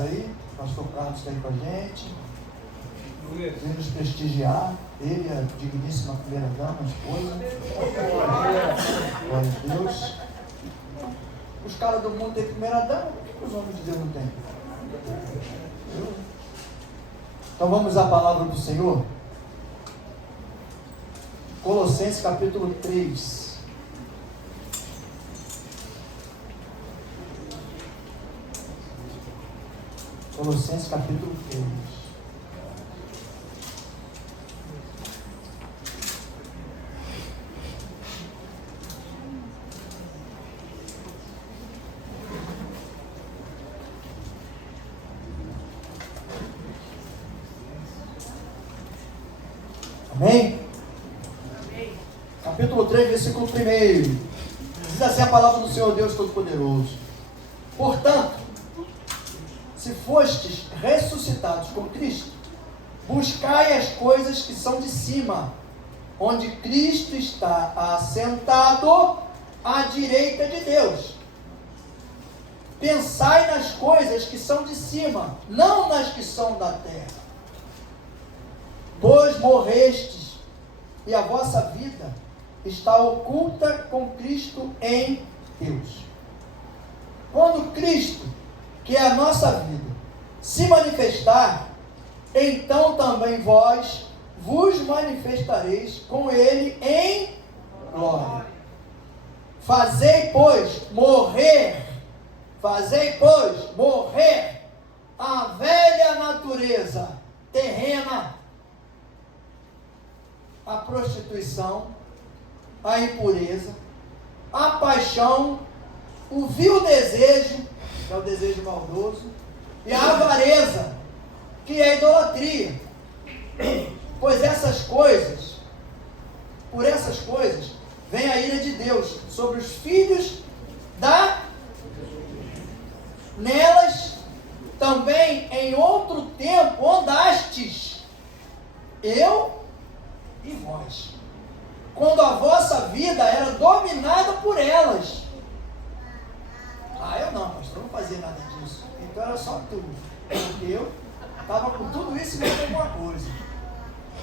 casa aí, o pastor Carlos está aí com a gente, vem nos prestigiar, ele e a digníssima primeira dama, a esposa. Glória a Deus. Os caras do mundo têm primeira dama, por que os homens de Deus não têm? Então vamos à palavra do Senhor. Colossenses capítulo 3. Colossenses capítulo 3. Amém? Amém. Capítulo 3, versículo 1. Diz assim a palavra do Senhor Deus Todo-Poderoso. Portanto, se fostes ressuscitados com Cristo, buscai as coisas que são de cima, onde Cristo está assentado à direita de Deus. Pensai nas coisas que são de cima, não nas que são da terra. Pois morrestes, e a vossa vida está oculta com Cristo em Deus. Quando Cristo, que é a nossa vida, se manifestar, então também vós vos manifestareis com Ele em glória. Fazei, pois, morrer a velha natureza terrena, a prostituição, a impureza, a paixão, o vil desejo, que é o desejo maldoso, e a avareza, que é a idolatria. Pois por essas coisas, vem a ira de Deus sobre os filhos da... Nelas também em outro tempo andastes, eu e vós, quando a vossa vida era dominada por elas. Eu não, pastor, não fazia nada disso. Então era só tu, porque eu estava com tudo isso e mais alguma coisa.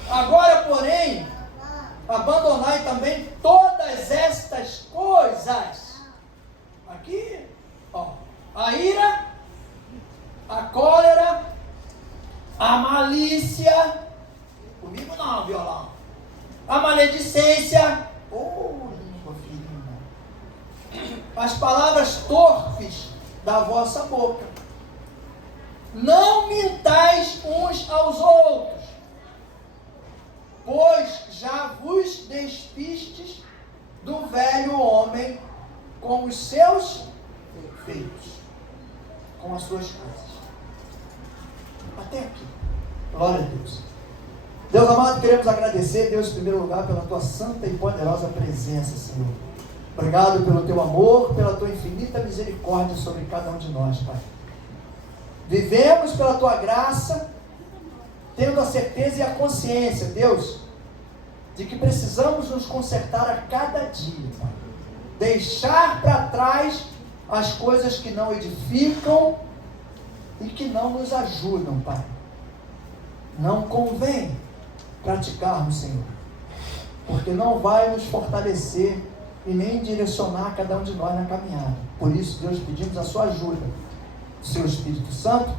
Agora, porém, abandonai também todas estas coisas. Aqui, a ira, a cólera, a malícia, comigo não, violão, a maledicência, língua ferina, as palavras torpes da vossa boca. Não mintais uns aos outros, pois já vos despistes do velho homem com os seus feitos, com as suas coisas. Até aqui. Glória a Deus. Deus amado, queremos agradecer, Deus, em primeiro lugar, pela tua santa e poderosa presença, Senhor. Obrigado pelo teu amor, pela tua infinita misericórdia sobre cada um de nós, Pai. Vivemos pela tua graça, tendo a certeza e a consciência, Deus, de que precisamos nos consertar a cada dia, Pai. Deixar para trás as coisas que não edificam e que não nos ajudam, Pai. Não convém praticarmos, Senhor, porque não vai nos fortalecer e nem direcionar cada um de nós na caminhada. Por isso, Deus, pedimos a sua ajuda, o seu Espírito Santo,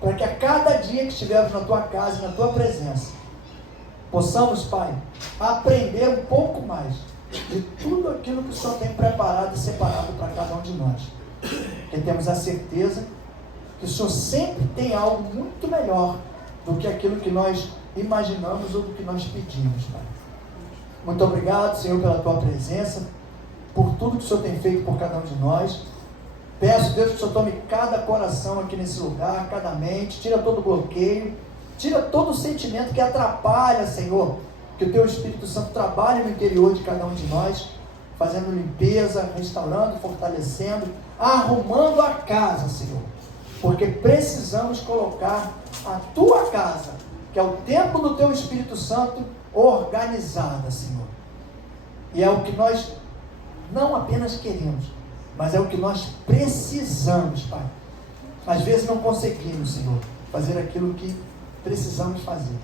para que a cada dia que estivermos na tua casa e na tua presença, possamos, Pai, aprender um pouco mais de tudo aquilo que o Senhor tem preparado e separado para cada um de nós. Porque temos a certeza que o Senhor sempre tem algo muito melhor do que aquilo que nós imaginamos ou do que nós pedimos, Pai. Muito obrigado, Senhor, pela tua presença, por tudo que o Senhor tem feito por cada um de nós. Peço, Deus, que o Senhor tome cada coração aqui nesse lugar, cada mente, tira todo o bloqueio, tira todo o sentimento que atrapalha, Senhor, que o teu Espírito Santo trabalhe no interior de cada um de nós, fazendo limpeza, restaurando, fortalecendo, arrumando a casa, Senhor, porque precisamos colocar a tua casa, que é o templo do teu Espírito Santo, organizada, Senhor. E é o que nós não apenas queremos, mas é o que nós precisamos, Pai, Às vezes não conseguimos, Senhor, fazer aquilo que precisamos fazer.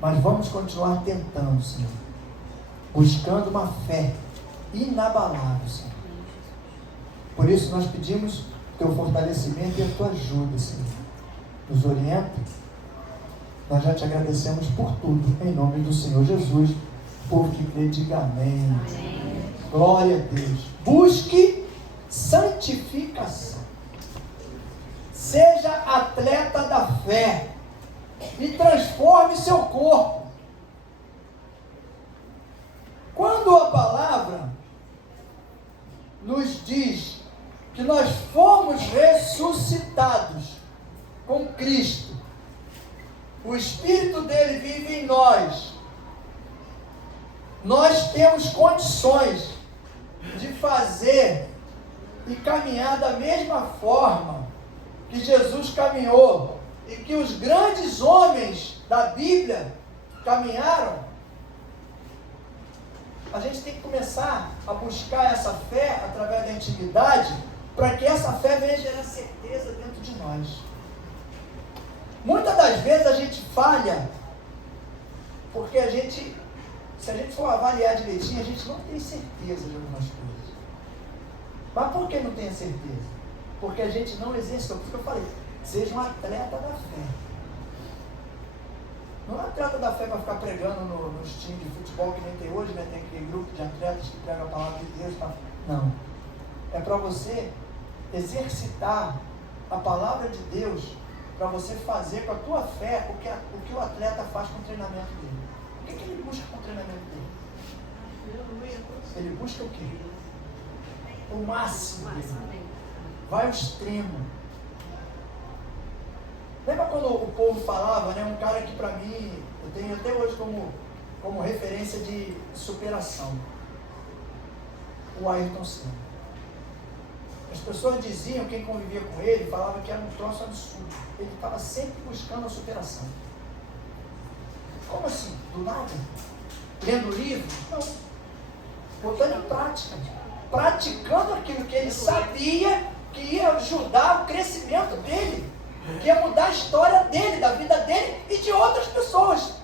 Mas vamos continuar tentando, Senhor. Buscando uma fé inabalável, Senhor. Por isso nós pedimos o Teu fortalecimento e a Tua ajuda, Senhor. Nos orienta. Nós já Te agradecemos por tudo, em nome do Senhor Jesus. Porque crê, diga amém. Amém. Glória a Deus. Busque santificação. Seja atleta da fé e transforme seu corpo. Quando a palavra nos diz que nós fomos ressuscitados com Cristo, o Espírito dele vive em nós, nós temos condições de fazer e caminhar da mesma forma que Jesus caminhou e que os grandes homens da Bíblia caminharam. A gente tem que começar a buscar essa fé através da intimidade, para que essa fé venha gerar certeza dentro de nós. Muitas das vezes a gente falha, porque se a gente for avaliar direitinho, a gente não tem certeza de algumas coisas. Mas por que não tem certeza? Porque a gente não exerce, porque eu falei, seja um atleta da fé. Não é um atleta da fé para ficar pregando nos times de futebol que nem tem hoje, né? Tem aquele grupo de atletas que pregam a palavra de Deus. Não. É para você exercitar a palavra de Deus, para você fazer com a tua fé o que o atleta faz com o treinamento dele. O que ele busca com o treinamento dele? Ele busca o quê? O máximo dele. Vai ao extremo. Lembra quando o povo falava, né? Um cara que para mim, eu tenho até hoje como referência de superação. O Ayrton Senna. As pessoas diziam, quem convivia com ele, falava que era um troço absurdo. Ele estava sempre buscando a superação. Como assim? Do nada? Lendo livro? Não. Botando em prática. Praticando aquilo que ele sabia que ia ajudar o crescimento dele. Que ia mudar a história dele, da vida dele e de outras pessoas.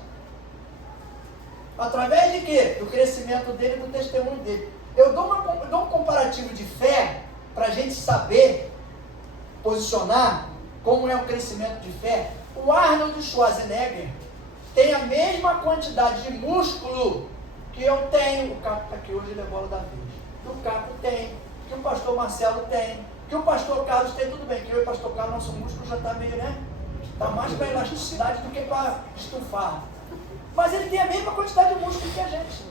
Através de quê? Do crescimento dele e do testemunho dele. Eu dou um comparativo de fé para a gente saber posicionar como é o crescimento de fé. O Arnold Schwarzenegger tem a mesma quantidade de músculo que eu tenho. O Caco está aqui hoje, ele é bola da vez. Que o Caco tem, que o pastor Marcelo tem, que o pastor Carlos tem. Tudo bem, que eu e o pastor Carlos, nosso músculo já está meio, né? Está mais para elasticidade do que para estufar. Mas ele tem a mesma quantidade de músculo que a gente.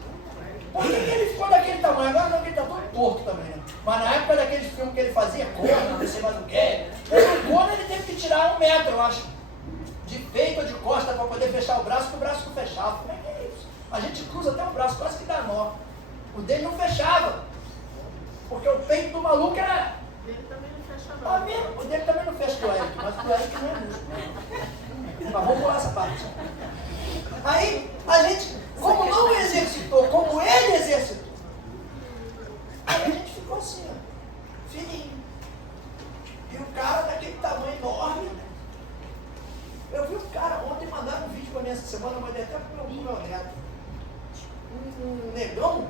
Por que ele ficou daquele tamanho? Agora não, ele está todo torto também, né? Mas na época daqueles filmes que ele fazia, Conan, não sei mais o que, o Conan ele teve que tirar 1 metro, eu acho, de peito ou de costa para poder fechar o braço, porque o braço não fechava. Como é que é isso? A gente cruza até o braço, quase que dá nó. O dele não fechava, porque o peito do maluco era... O dele também não fecha não. O dele também não fecha do Eric, mas o do Eric não é músculo. Mas vamos pular essa parte. Aí, a gente, como não exercitou, como ele exercitou, aí a gente ficou assim, ó, fininho. E o cara daquele tamanho enorme. Eu vi um cara, ontem mandaram um vídeo para mim essa semana, eu mandei até para o meu neto. Um negão.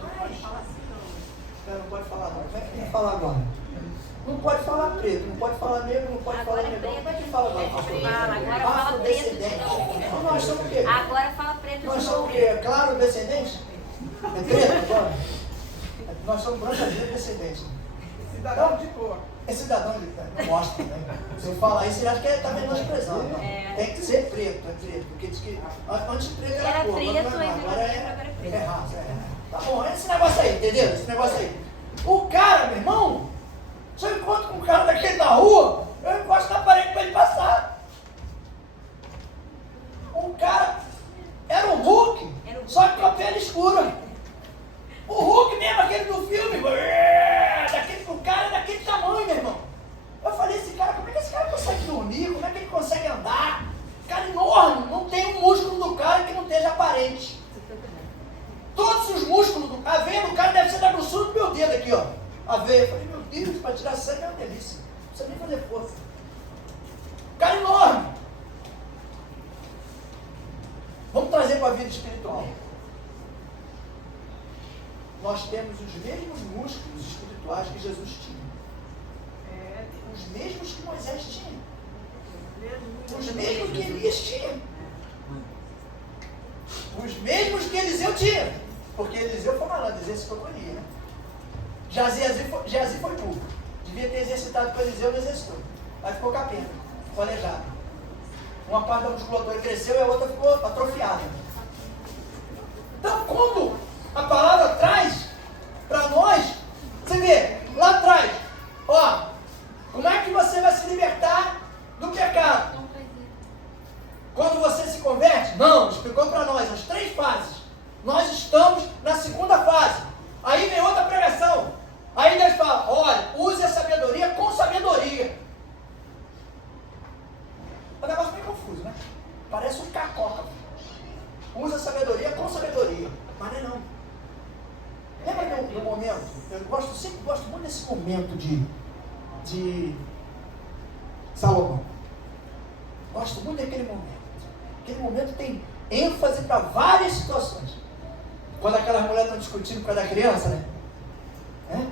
Não pode falar assim não. Não pode falar não. Como é que tem que falar agora? Não pode falar preto, não pode falar negro, não pode falar negão. Como é que fala agora? Agora fala preto de novo. Nós somos o quê? Agora fala preto de novo. Nós somos o quê? Claro descendente? É preto agora? Nós somos brancos descendentes. Cidadão de cor. É cidadão de cor. Não mostra, né? Se eu falar isso, ele acha que ele está menosprezando. Tem que ser preto, é preto. Porque diz que antes preto era cor. Agora é raça. Tá bom, é esse negócio aí, entendeu? Esse negócio aí. O cara, meu irmão, se eu encontro com um cara daquele na rua, eu encosto na parede para ele passar. Um cara era o Hulk, só que com a pele escura. O Hulk mesmo, aquele do filme, o cara é daquele tamanho, meu irmão. Eu falei, esse cara, como é que esse cara consegue dormir? Como é que ele consegue andar? Cara enorme, não tem um músculo do cara que não esteja aparente. Todos os músculos a veia do cara deve ser da grossura do meu dedo aqui, ó. A veia, eu falei, meu Deus, para tirar sangue é uma delícia. precisa nem fazer força. Cara enorme. Vamos trazer para a vida espiritual. Nós temos os mesmos músculos espirituais que Jesus tinha. Os mesmos que Moisés tinha. Os mesmos que Elias tinha. Os mesmos que Eliseu tinha. Porque Eliseu foi malandro, Eliseu se foi com Elias, né? Geazi foi burro. Devia ter exercitado com Eliseu, não exercitou. Aí ficou capenga, ficou aleijado. Uma parte da musculatura cresceu e a outra ficou atrofiada. Então, quando a palavra traz para nós, você vê, lá atrás, ó, como é que você vai se libertar do pecado? Quando você se converte? Não, explicou para nós as 3 fases. Nós estamos na segunda fase. Aí vem outra pregação. Aí Deus fala, olha, use a sabedoria com sabedoria. O negócio meio confuso, né? Parece um cacoca. Usa a sabedoria com sabedoria. Mas não é não. Lembra do momento? Eu sempre gosto muito desse momento de Salomão. Gosto muito daquele momento. Aquele momento tem ênfase para várias situações. Quando aquelas mulheres estão discutindo por causa da criança, né?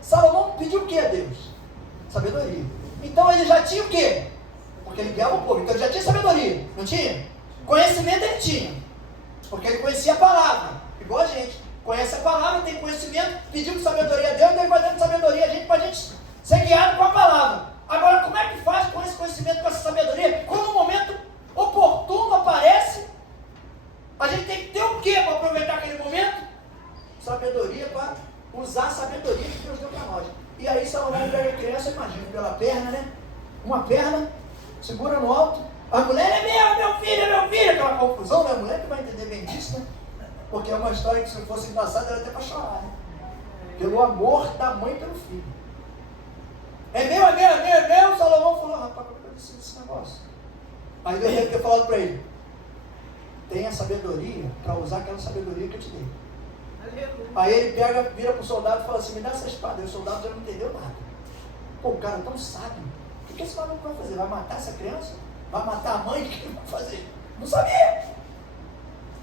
Salomão pediu o que a Deus? Sabedoria. Então ele já tinha o quê? Porque ele guiava o povo, então ele já tinha sabedoria, não tinha? Conhecimento ele tinha, porque ele conhecia a palavra, igual a gente. Conhece a palavra, tem conhecimento, pedimos sabedoria a Deus, Deus vai dando sabedoria a gente para a gente ser guiado com a palavra. Agora, como é que faz com esse conhecimento, com essa sabedoria? Quando o momento oportuno aparece, a gente tem que ter o quê para aproveitar aquele momento? Sabedoria, para usar a sabedoria que Deus deu para nós. E aí Salomão pega a criança, imagina, pela perna, né? Uma perna, segura no alto, a mulher é meu filho, aquela confusão, né? A mulher que vai entender bem disso, né? Porque é uma história que se fosse engraçada era até para chorar, né? Pelo amor da mãe pelo filho. É meu, Salomão falou, rapaz, como é que eu decido esse negócio? Aí Deus deve ter falado para ele, tenha sabedoria para usar aquela sabedoria que eu te dei. Aí ele pega, vira para o soldado e fala assim, me dá essa espada. E o soldado já não entendeu nada. Pô, o cara é tão sábio. O que esse maluco vai fazer? Vai matar essa criança? Vai matar a mãe? O que ele vai fazer? Não sabia.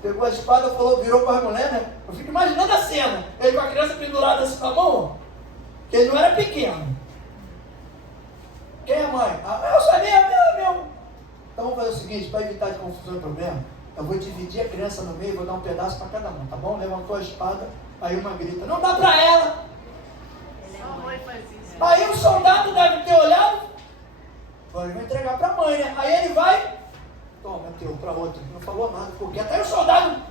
Pegou a espada, falou, virou para a mulher, né? Eu fico imaginando a cena. Ele com a criança pendurada assim na mão, que ele não era pequeno. Quem é a mãe? Eu sabia, meu. Então vamos fazer o seguinte, para evitar de confusão e problema, eu vou dividir a criança no meio e vou dar um pedaço para cada um, tá bom? Levantou a espada, aí uma grita, não dá para ela. Aí o soldado deve ter olhado, vou entregar para a mãe, né? Aí ele vai, toma, teu, para outro, não falou nada, porque até o soldado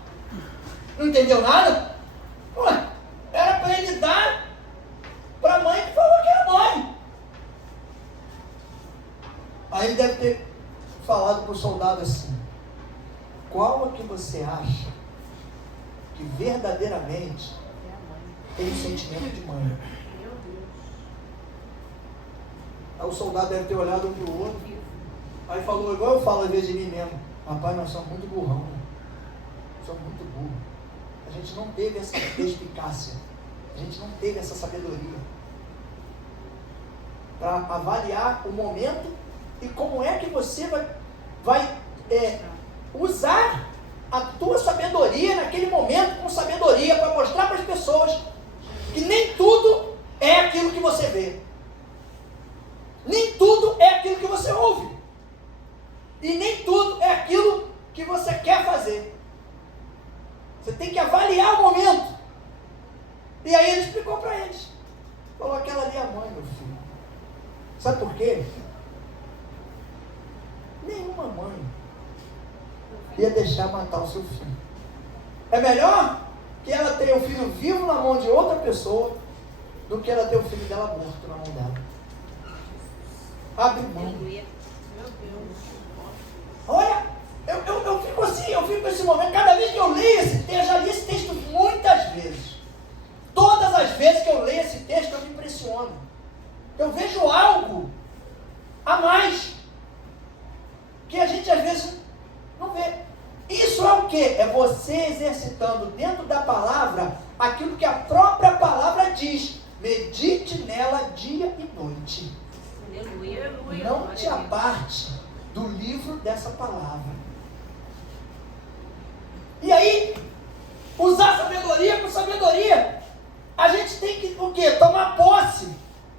não entendeu nada. Ué, era para ele dar para a mãe que falou que era mãe. Aí ele deve ter falado para o soldado assim, qual é que você acha que verdadeiramente tem o sentimento de mãe? Aí o soldado deve ter olhado um para o outro, aí falou, igual eu falo às vezes de mim mesmo, rapaz, nós somos muito burrão, né? Somos muito burros. A gente não teve essa perspicácia, a gente não teve essa sabedoria para avaliar o momento e como é que você vai usar a tua sabedoria naquele momento com sabedoria para mostrar para as pessoas que nem tudo é aquilo que você vê. Nem tudo é aquilo que você ouve. E nem tudo é aquilo que você quer fazer. Você tem que avaliar o momento. E aí ele explicou para eles. Falou, aquela ali é a mãe, meu filho. Sabe por quê? Nenhuma mãe ia deixar matar o seu filho. É melhor que ela tenha o filho vivo na mão de outra pessoa do que ela ter o filho dela morto na mão dela. Abre mão. Olha, eu fico assim, eu fico nesse momento, cada vez que eu leio esse texto, já li esse texto muitas vezes. Todas as vezes que eu leio esse texto, eu me impressiono. Eu vejo algo a mais que a gente às vezes não vê. Isso é o quê? É você exercitando dentro da palavra aquilo que a própria palavra diz. Medite nela dia e noite. não te aparte do livro dessa palavra. E aí, usar sabedoria com sabedoria. A gente tem que, o quê? Tomar posse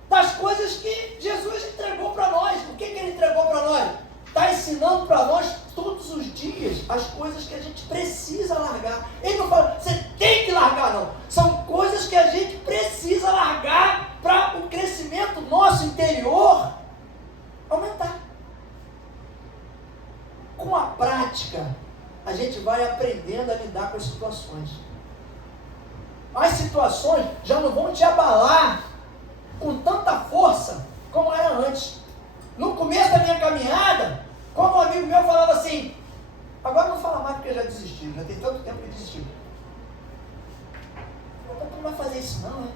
das coisas que Jesus entregou para nós. O que ele entregou para nós? Está ensinando para nós todos os dias as coisas que a gente precisa largar. Ele não fala, você tem que largar, não. São coisas que a gente precisa largar para o crescimento nosso interior aumentar. Com a prática, a gente vai aprendendo a lidar com as situações. As situações já não vão te abalar com tanta força como era antes. No começo da minha caminhada, quando um amigo meu falava assim, agora não fala mais porque já desistiu, já tem tanto tempo que desistiu. Tu não vai fazer isso não, né?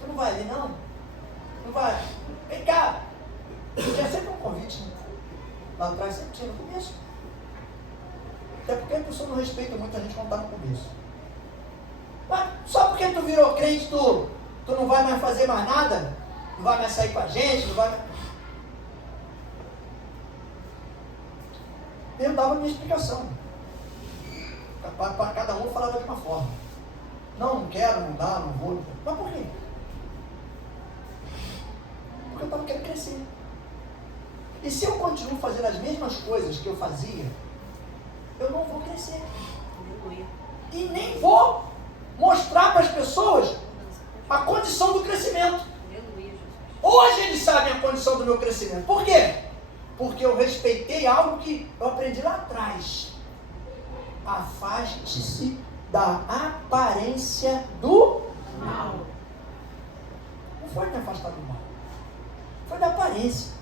Tu não vai ali não? Não vai? Vem cá. Tinha sempre um convite, né? Lá atrás sempre tinha no começo. Até porque a pessoa não respeita muito a gente quando está no começo. Mas só porque tu virou crente, tu não vai mais fazer mais nada? Não vai mais sair com a gente? Não vai mais... Eu dava a minha explicação. Para cada um falava de uma forma. Não quero, não dá, não vou. Mas por quê? Porque eu estava querendo crescer. E se eu continuo fazendo as mesmas coisas que eu fazia, eu não vou crescer. E nem vou mostrar para as pessoas a condição do crescimento. Hoje eles sabem a condição do meu crescimento. Por quê? Porque eu respeitei algo que eu aprendi lá atrás. Afaste-se da aparência do mal. Não foi me afastar do mal. Foi da aparência.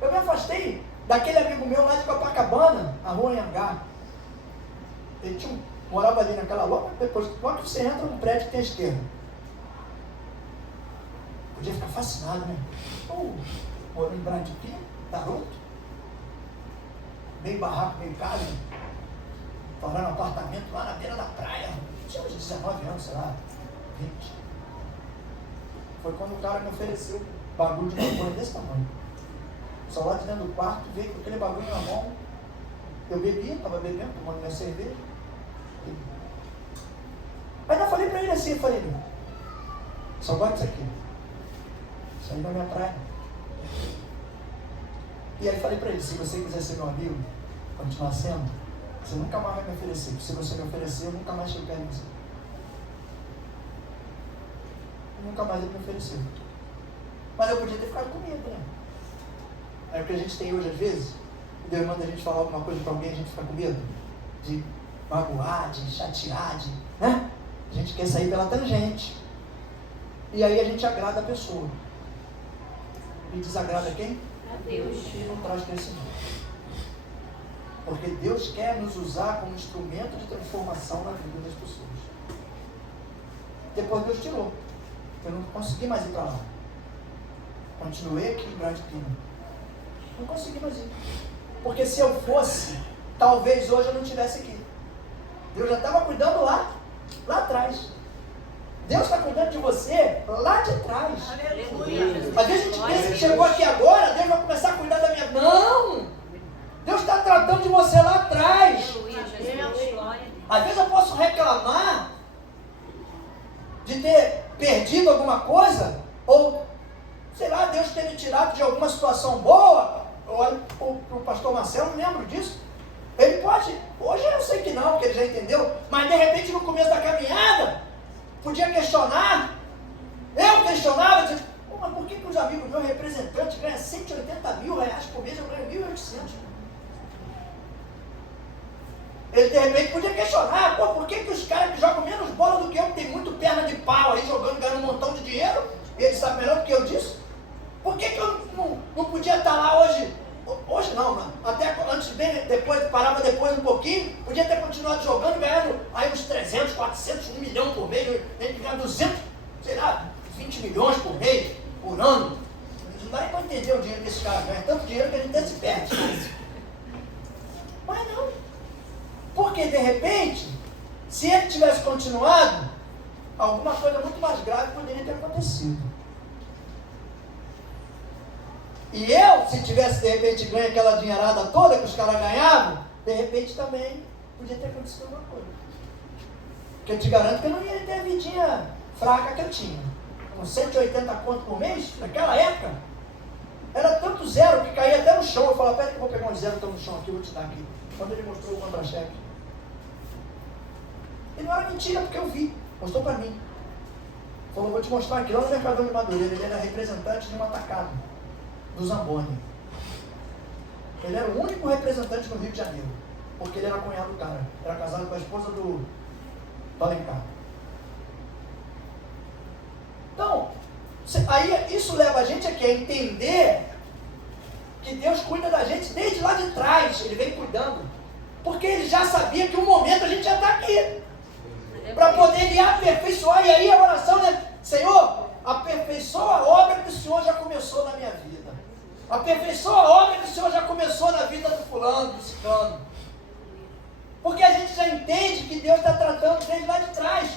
Eu me afastei daquele amigo meu lá de Copacabana, a rua Anhangá. Ele morava ali naquela logo que você entra num prédio que tem à esquerda. Podia ficar fascinado, né? Morando em Bradipi, garoto. Meio barraco, meio casa. Morando num apartamento lá na beira da praia. Tinha uns 19 anos, sei lá, 20. Foi quando o cara me ofereceu bagulho de maconha desse tamanho. Só lá de dentro do quarto, veio com aquele bagulho na mão. Eu bebia, estava bebendo, tomando minha cerveja. Aí eu falei para ele assim, eu falei, só gosto disso aqui. Isso aí não é minha praia. E aí eu falei para ele, se você quiser ser meu amigo, continuar sendo, você nunca mais vai me oferecer. Porque se você me oferecer, eu nunca mais chego perto de você. Nunca mais ele me ofereceu. Mas eu podia ter ficado com medo, né? É o que a gente tem hoje às vezes. Deus manda a gente falar alguma coisa para alguém, a gente fica com medo de magoar, de chatear, né? A gente quer sair pela tangente. E aí a gente agrada a pessoa. E desagrada quem? A Deus. E não traz crescimento. Porque Deus quer nos usar como instrumento de transformação na vida das pessoas. Depois Deus tirou. Eu não consegui mais ir para lá. Continuei aqui em Bradipi. Não consegui mais ir. Porque se eu fosse, talvez hoje eu não estivesse aqui. Deus já estava cuidando lá atrás. Deus está cuidando de você lá de trás. Aleluia. Às vezes a gente pensa que chegou aqui agora, Deus vai começar a cuidar da minha... Não! Deus está tratando de você lá atrás. Aleluia, Jesus. Glória. Às vezes eu posso reclamar de ter perdido alguma coisa, ou, sei lá, Deus ter me tirado de alguma situação boa. Olha, o pastor Marcelo, não lembro disso. Ele pode, hoje eu sei que não, porque ele já entendeu, mas de repente no começo da caminhada, podia questionar. Eu questionava, dizia, mas por que os amigos meus representantes ganham 180 mil reais por mês, eu ganho 1.800? Ele de repente podia questionar, por que os caras que jogam menos bola do que eu, que tem muito perna de pau aí jogando, ganhando um montão de dinheiro, ele sabe melhor do que eu disso? Por que eu não podia estar lá hoje? Hoje não, mano. Até antes, bem depois, parava depois um pouquinho, podia ter continuado jogando, ganhando aí uns 300, 400, 1 milhão por mês, ele ganha 200, sei lá, 20 milhões por mês, por ano. Não dá nem para entender o dinheiro que esse cara ganha, tanto dinheiro que a gente até se perde. Mas não. Porque de repente, se ele tivesse continuado, alguma coisa muito mais grave poderia ter acontecido. E eu, se tivesse de repente ganho aquela dinheirada toda que os caras ganhavam, de repente também podia ter acontecido alguma coisa. Porque eu te garanto que eu não ia ter a vidinha fraca que eu tinha. Com 180 conto por mês, naquela época, era tanto zero que caía até no chão. Eu falava, pera que eu vou pegar um zero que estão no chão aqui, eu vou te dar aqui. Quando ele mostrou o contra-cheque. E não era mentira, porque eu vi. Mostrou para mim. Falou, vou te mostrar aqui, lá no Mercadão de Madureira. Ele era representante de um atacado, do Zamboni. Ele era o único representante no Rio de Janeiro, porque ele era cunhado do cara. Era casado com a esposa do Alencar. Então, aí isso leva a gente aqui a entender que Deus cuida da gente desde lá de trás. Ele vem cuidando. Porque ele já sabia que um momento a gente já está aqui. Para poder lhe aperfeiçoar. E aí a oração, né? Senhor, aperfeiçoa a obra que o Senhor já começou na minha vida. Aperfeiçoa a obra que o Senhor já começou na vida do fulano, do ciclano. Porque a gente já entende que Deus está tratando desde lá de trás.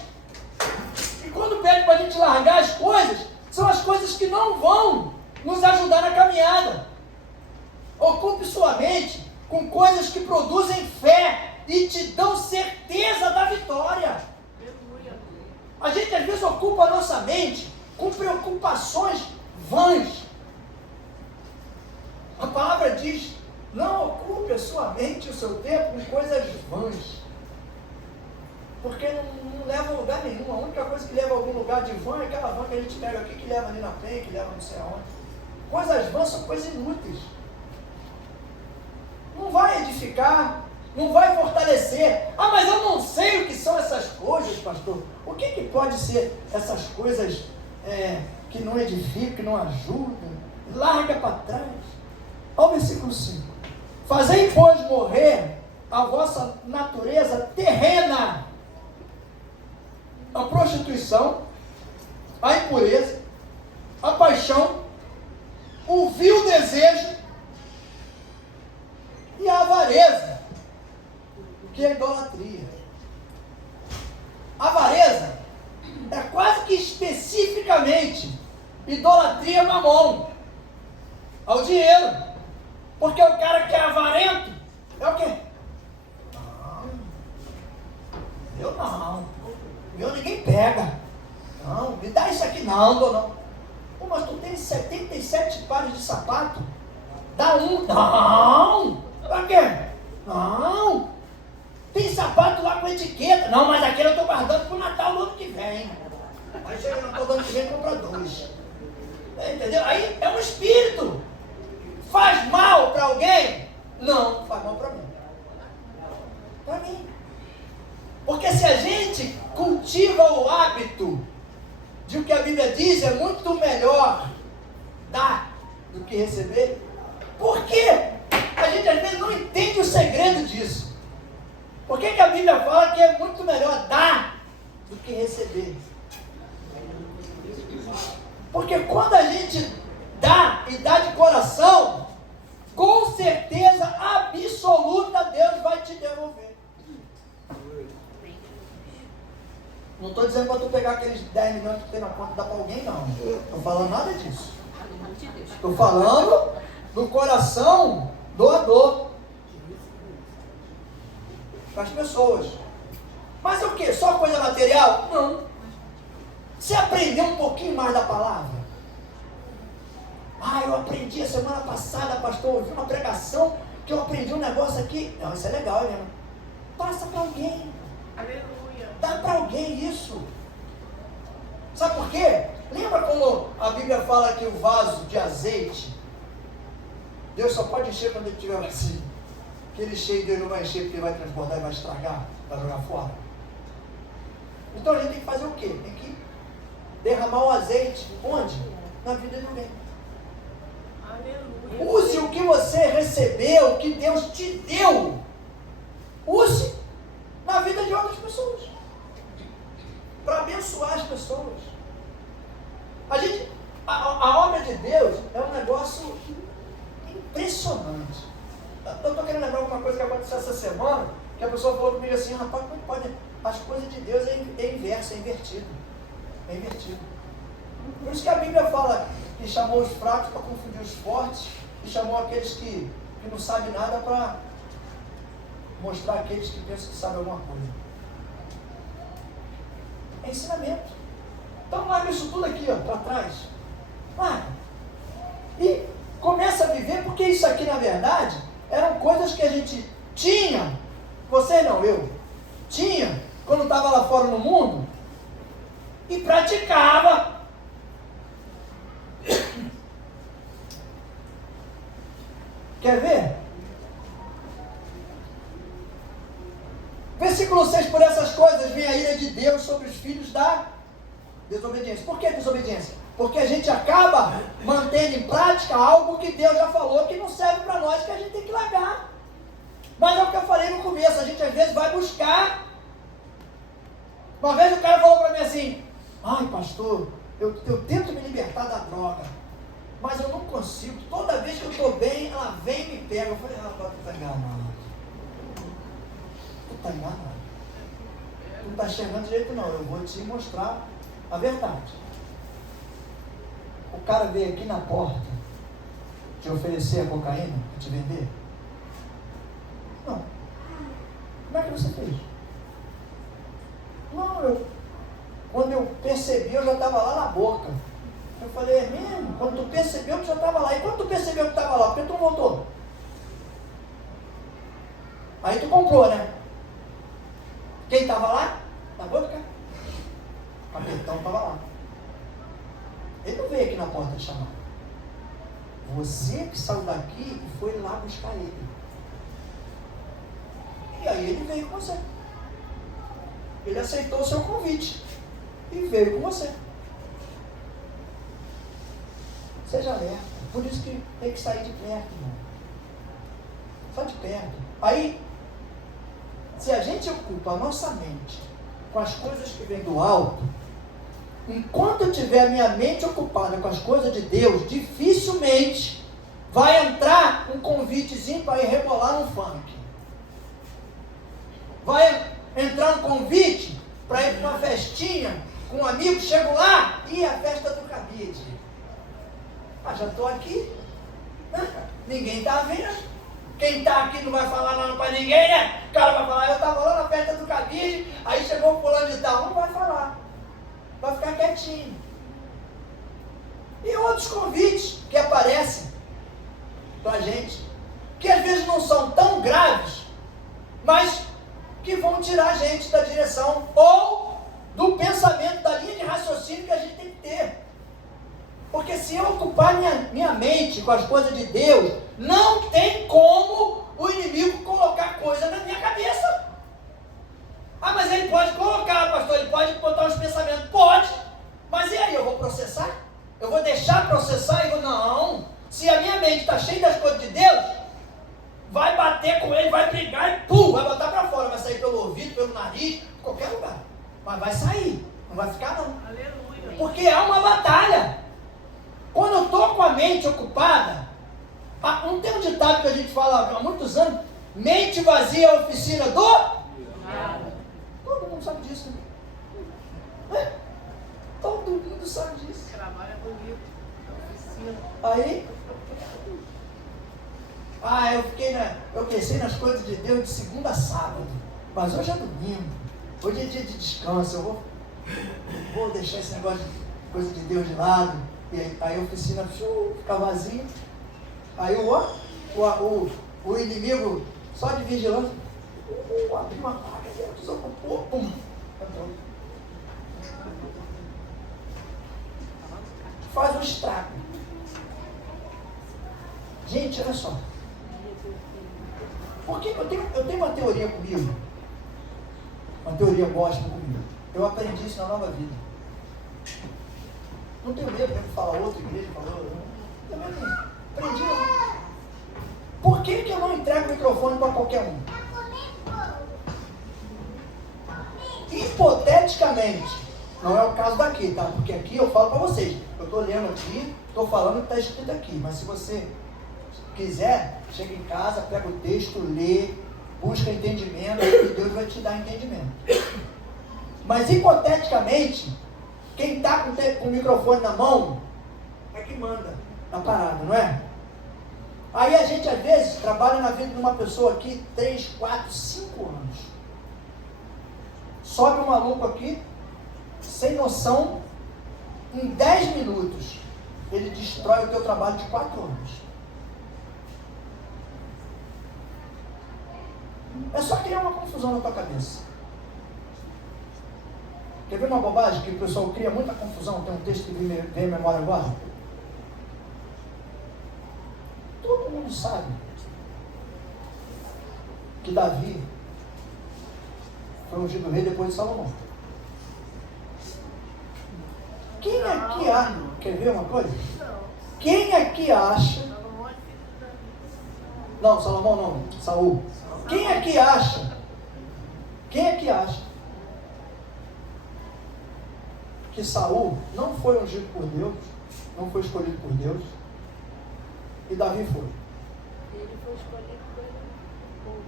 E quando pede para a gente largar as coisas, são as coisas que não vão nos ajudar na caminhada. Ocupe sua mente com coisas que produzem fé e te dão certeza da vitória. A gente às vezes ocupa a nossa mente com preocupações vãs. A palavra diz, não ocupe a sua mente e o seu tempo com coisas vãs. Porque não leva a lugar nenhum. A única coisa que leva a algum lugar de vã é aquela van que a gente pega aqui, que leva ali na penha, que leva não sei aonde. Coisas vãs são coisas inúteis. Não vai edificar, não vai fortalecer. Ah, mas eu não sei o que são essas coisas, pastor. O que pode ser essas coisas que não edificam, que não ajudam? Larga para trás. Olha o versículo 5. Fazei, pois, morrer a vossa natureza terrena, a prostituição, a impureza, a paixão, o vil desejo e a avareza, que é a idolatria. A avareza é quase que especificamente idolatria mamon, ao dinheiro. Porque o cara que é avarento é o quê? Não. Meu ninguém pega. Não, me dá isso aqui não, não. Pô, mas tu tem 77 pares de sapato? Dá um. Não. Pra quê? Não. Tem sapato lá com etiqueta. Não, mas aquele eu tô guardando pro Natal do ano que vem. Aí chega no Natal do ano que vem e compra 2. Entendeu? Aí é um espírito. Faz mal para alguém? Não, faz mal para mim. Para mim. Porque se a gente cultiva o hábito de o que a Bíblia diz, é muito melhor dar do que receber. Por quê? A gente às vezes não entende o segredo disso. Por que a Bíblia fala que é muito melhor dar do que receber? Porque quando a gente dá e dá de coração, com certeza absoluta Deus vai te devolver. Não estou dizendo para tu pegar aqueles 10 milhões que tem na conta e dar para alguém, não. Estou falando nada disso. Estou falando do coração doador para as pessoas. Mas é o que? Só coisa material? Não. Você aprendeu um pouquinho mais da palavra? Ah, eu aprendi a semana passada, pastor, eu vi uma pregação que eu aprendi um negócio aqui. Não, isso é legal, é mesmo. Passa para alguém. Aleluia. Dá para alguém isso. Sabe por quê? Lembra como a Bíblia fala que o vaso de azeite, Deus só pode encher quando ele estiver vazio. Aquele cheio dele não vai encher porque ele vai transbordar e vai estragar, vai jogar fora. Então a gente tem que fazer o quê? Tem que derramar o azeite. Onde? Na vida de alguém. Aleluia. Use o que você recebeu, o que Deus te deu. Use na vida de outras pessoas. Para abençoar as pessoas. A obra de Deus é um negócio impressionante. Eu estou querendo lembrar alguma coisa que aconteceu essa semana, que a pessoa falou comigo assim, rapaz, como pode? As coisas de Deus é inverso, é invertido. É invertido. Por isso que a Bíblia fala que e chamou os fracos para confundir os fortes, e chamou aqueles que não sabem nada para mostrar aqueles que pensam que sabem alguma coisa. É ensinamento. Então larga isso tudo aqui, ó, para trás. Larga. E começa a viver, porque isso aqui, na verdade, eram coisas que a gente tinha, você não, eu, tinha, quando estava lá fora no mundo, e praticava. Quer ver? Versículo 6, por essas coisas vem a ira de Deus sobre os filhos da desobediência. Por que desobediência? Porque a gente acaba mantendo em prática algo que Deus já falou que não serve para nós, que a gente tem que largar. Mas é o que eu falei no começo, a gente às vezes vai buscar. Uma vez o cara falou para mim assim: ai pastor, eu tento me libertar da droga, mas eu não consigo, toda vez que eu estou bem, ela vem e me pega. Eu falei: rapaz, tu está enganado. Tu está enganado. Tu não está chegando direito não, eu vou te mostrar a verdade. O cara veio aqui na porta te oferecer a cocaína para te vender? Não. Como é que você fez? Não, quando eu percebi, eu já estava lá na boca. Eu falei: é mesmo? Quando tu percebeu que já estava lá. E quando tu percebeu que estava lá, por que tu não voltou? Aí tu comprou, né? Quem estava lá? Na boca? O capitão estava lá. Ele não veio aqui na porta te chamar. Você que saiu daqui e foi lá buscar ele. E aí ele veio com você. Ele aceitou o seu convite e veio com você. Seja alerta. Por isso que tem que sair de perto, irmão. Só de perto. Aí, se a gente ocupa a nossa mente com as coisas que vêm do alto, enquanto eu tiver a minha mente ocupada com as coisas de Deus, dificilmente vai entrar um convitezinho para ir rebolar no funk. Vai entrar um convite para ir para uma festinha com um amigo, chego lá, e a festa do cabide. Já estou aqui, ninguém está vendo. Quem está aqui não vai falar nada para ninguém, né? O cara vai falar: eu estava lá na festa do cabide, aí chegou o fulano de tal. Não vai falar, vai ficar quietinho. E outros convites que aparecem para a gente, que às vezes não são tão graves, mas que vão tirar a gente da direção ou do pensamento, da linha de raciocínio que a gente tem que ter. Porque se eu ocupar minha mente com as coisas de Deus, não tem como o inimigo colocar coisa na minha cabeça. Mas ele pode colocar, pastor, ele pode botar uns pensamentos. Pode, mas e aí, eu vou processar? Eu vou deixar processar? Não. Se a minha mente está cheia das coisas de Deus, vai bater com ele, vai brigar e pum, vai botar para fora. Vai sair pelo ouvido, pelo nariz, qualquer lugar. Mas vai sair, não vai ficar não. Aleluia. Porque é uma batalha. Quando eu estou com a mente ocupada, não tem um ditado que a gente fala há muitos anos: mente vazia é a oficina do... Todo mundo sabe disso, né? Todo mundo sabe disso. Trabalha bonito. Oficina. Aí, eu pensei nas coisas de Deus de segunda a sábado, mas hoje é domingo, hoje é dia de descanso, eu vou deixar esse negócio de coisa de Deus de lado, e aí a oficina fica vazia, aí o inimigo só de vigilância, abriu uma faca, desocupou, pum, entrou. Faz um estrago. Gente, olha só. Porque eu tenho uma teoria comigo. Uma teoria gospel comigo. Eu aprendi isso na nova vida. Não tenho medo de falar outra igreja, falou. Não tenho medo. Aprendi lá. Por que eu não entrego o microfone para qualquer um? Hipoteticamente, não é o caso daqui, tá? Porque aqui eu falo para vocês. Eu estou lendo aqui, estou falando o que está escrito aqui. Mas se você quiser, chega em casa, pega o texto, lê, busca entendimento, e Deus vai te dar entendimento. Mas hipoteticamente, quem está com o microfone na mão, é que manda na parada, não é? Aí a gente às vezes trabalha na vida de uma pessoa aqui 3, 4, 5 anos. Sobe um maluco aqui, sem noção, em 10 minutos, ele destrói o teu trabalho de 4 anos. É só criar uma confusão na tua cabeça. Quer ver uma bobagem que o pessoal cria muita confusão? Tem um texto que vem à memória agora. Todo mundo sabe que Davi foi ungido rei depois de Salomão. Quem aqui acha? Quer ver uma coisa? Quem aqui acha? Não, Salomão não, Saul. Quem aqui acha? Quem aqui acha que Saul não foi ungido por Deus, não foi escolhido por Deus, e Davi foi? Ele foi escolhido pelo povo.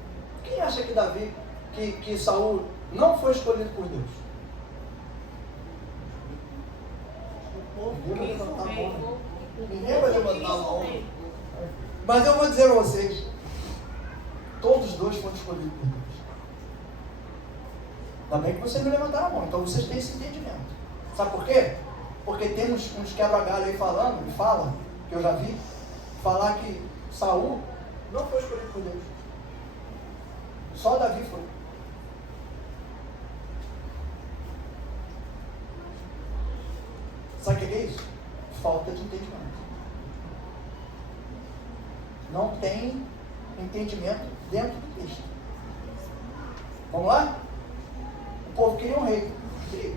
Quem acha que Davi, que Saul não foi escolhido por Deus? O povo Ninguém quis vai o levantar a rei. mão. O Ninguém vai povo levantar quis a o mão. rei. Mas eu vou dizer a vocês, todos dois foram escolhidos por Deus. Ainda bem que vocês me levantaram a mão, então vocês têm esse entendimento. Sabe por quê? Porque tem uns quebra-galho aí falando, e fala, que eu já vi, falar que Saul não foi escolhido por Deus. Só Davi foi. Sabe o que é isso? Falta de entendimento. Não tem entendimento dentro do texto. Vamos lá? O povo queria um rei. Queria.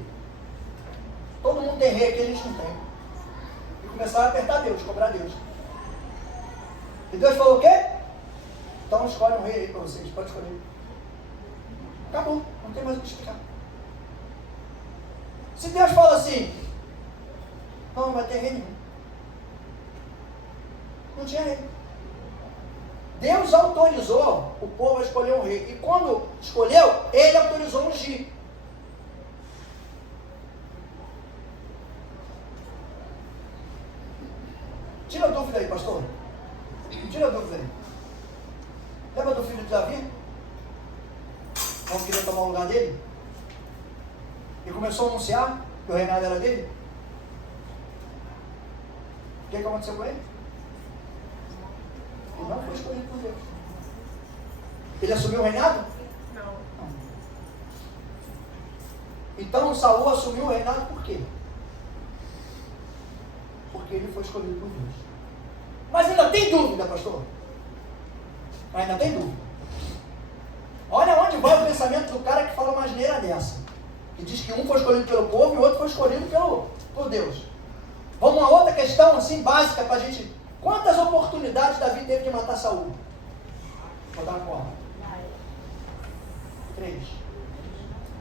Todo mundo tem rei aqui, a gente não tem. E começaram a apertar Deus, cobrar Deus. E Deus falou o quê? Então escolhe um rei aí para vocês, pode escolher. Acabou, não tem mais o que explicar. Se Deus fala assim, não vai ter rei nenhum. Não tinha rei. Deus autorizou o povo a escolher um rei. E quando escolheu, ele autorizou ungir. Tira a dúvida aí, pastor. Tira a dúvida aí. Lembra do filho de Davi? Não queria tomar o lugar dele? E começou a anunciar que o reinado era dele? O que aconteceu com ele? Ele não foi escolhido por Deus. Ele assumiu o reinado? Não. Então Saul assumiu o reinado por quê? Porque ele foi escolhido por Deus. Mas ainda tem dúvida, pastor? Ainda tem dúvida. Olha onde vai o pensamento do cara que fala uma asneira dessa. Que diz que um foi escolhido pelo povo e o outro foi escolhido por Deus. Vamos a outra questão assim básica para a gente. Quantas oportunidades Davi teve de matar Saul? Vou dar uma conta. 3.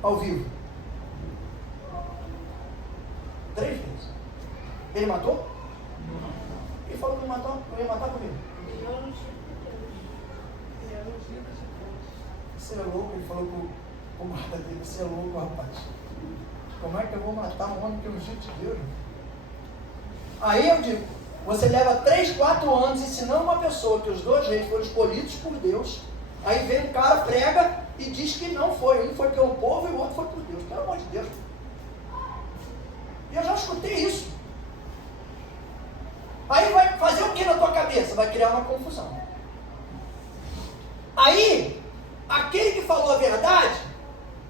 Ao vivo. 3 vezes. Ele matou? Ele falou que não ia matar comigo. Ele era ungido de Deus. Ele era ungido de Deus. Você é louco? Ele falou com o guarda dele. Você é louco, rapaz. Como é que eu vou matar um homem que é ungido de Deus? Aí eu digo, você leva 3, 4 anos ensinando uma pessoa que os 2 reis foram escolhidos por Deus. Aí vem um cara, prega e diz que não foi. Um foi pelo povo e o outro foi por Deus. Pelo amor de Deus. E eu já escutei isso. Aí vai fazer o que na tua cabeça? Vai criar uma confusão. Aí, aquele que falou a verdade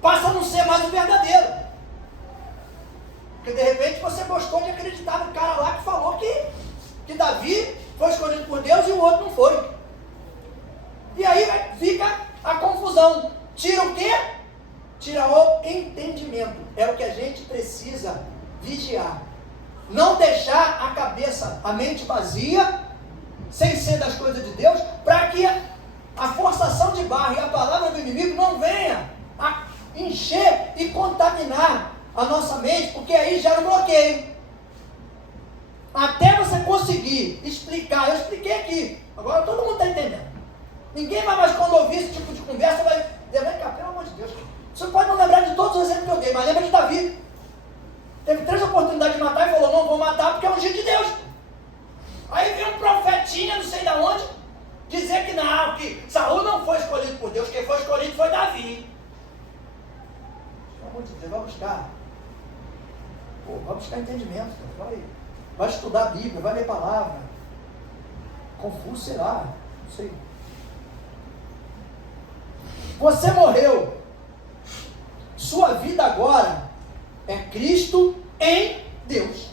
passa a não ser mais o verdadeiro. Porque de repente você gostou de acreditar no cara lá que falou que Davi foi escolhido por Deus e o outro não foi. E aí fica a confusão. Tira o quê? Tira o entendimento. É o que a gente precisa vigiar. Não deixar a cabeça, a mente vazia, sem ser das coisas de Deus, para que a forçação de barra e a palavra do inimigo não venha a encher e contaminar a nossa mente, porque aí gera um bloqueio. Até você conseguir explicar, eu expliquei aqui, agora todo mundo está entendendo. Ninguém vai mais, quando ouvir esse tipo de conversa, vai dizer, cá, pelo amor de Deus. Você pode não lembrar de todos os exemplos que eu dei, mas lembra de Davi. Teve 3 oportunidades de matar e falou, não vou matar porque é ungido de Deus. Aí vem um profetinha, não sei de onde, dizer que não, que Saul não foi escolhido por Deus, quem foi escolhido foi Davi. Pelo amor de Deus, vai buscar. Pô, vai buscar entendimento, cara. Vai estudar a Bíblia, vai ler palavra. Confuso, sei lá, não sei. Você morreu. Sua vida agora é Cristo em Deus.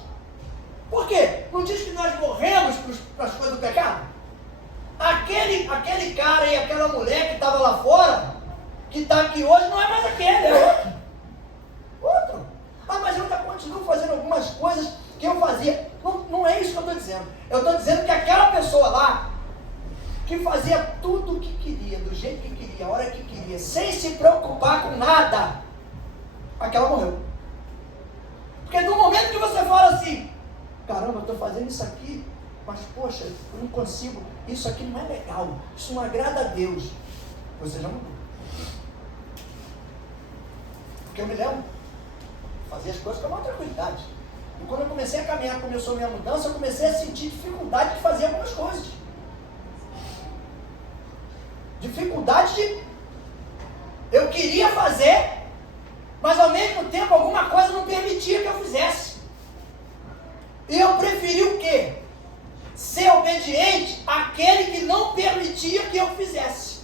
Por quê? Não diz que nós morremos para as coisas do pecado? Aquele cara e aquela mulher que estava lá fora, que está aqui hoje, não é mais aquele, é outro. Outro. Ah, mas eu ainda continuo fazendo algumas coisas que eu fazia. Não é isso que eu estou dizendo. Eu estou dizendo que aquela pessoa lá, que fazia tudo o que queria, do jeito que queria, a hora que queria, sem se preocupar com nada, aquela morreu. Porque no momento que você fala assim, caramba, eu estou fazendo isso aqui, mas poxa, eu não consigo, isso aqui não é legal, isso não agrada a Deus, você já mudou. Porque eu me lembro, fazia as coisas com uma tranquilidade. E quando eu comecei a caminhar, começou a minha mudança, eu comecei a sentir dificuldade de fazer algumas coisas. Dificuldade de... Eu queria fazer, mas ao mesmo tempo alguma coisa não permitia que eu fizesse. E eu preferi o quê? Ser obediente àquele que não permitia que eu fizesse.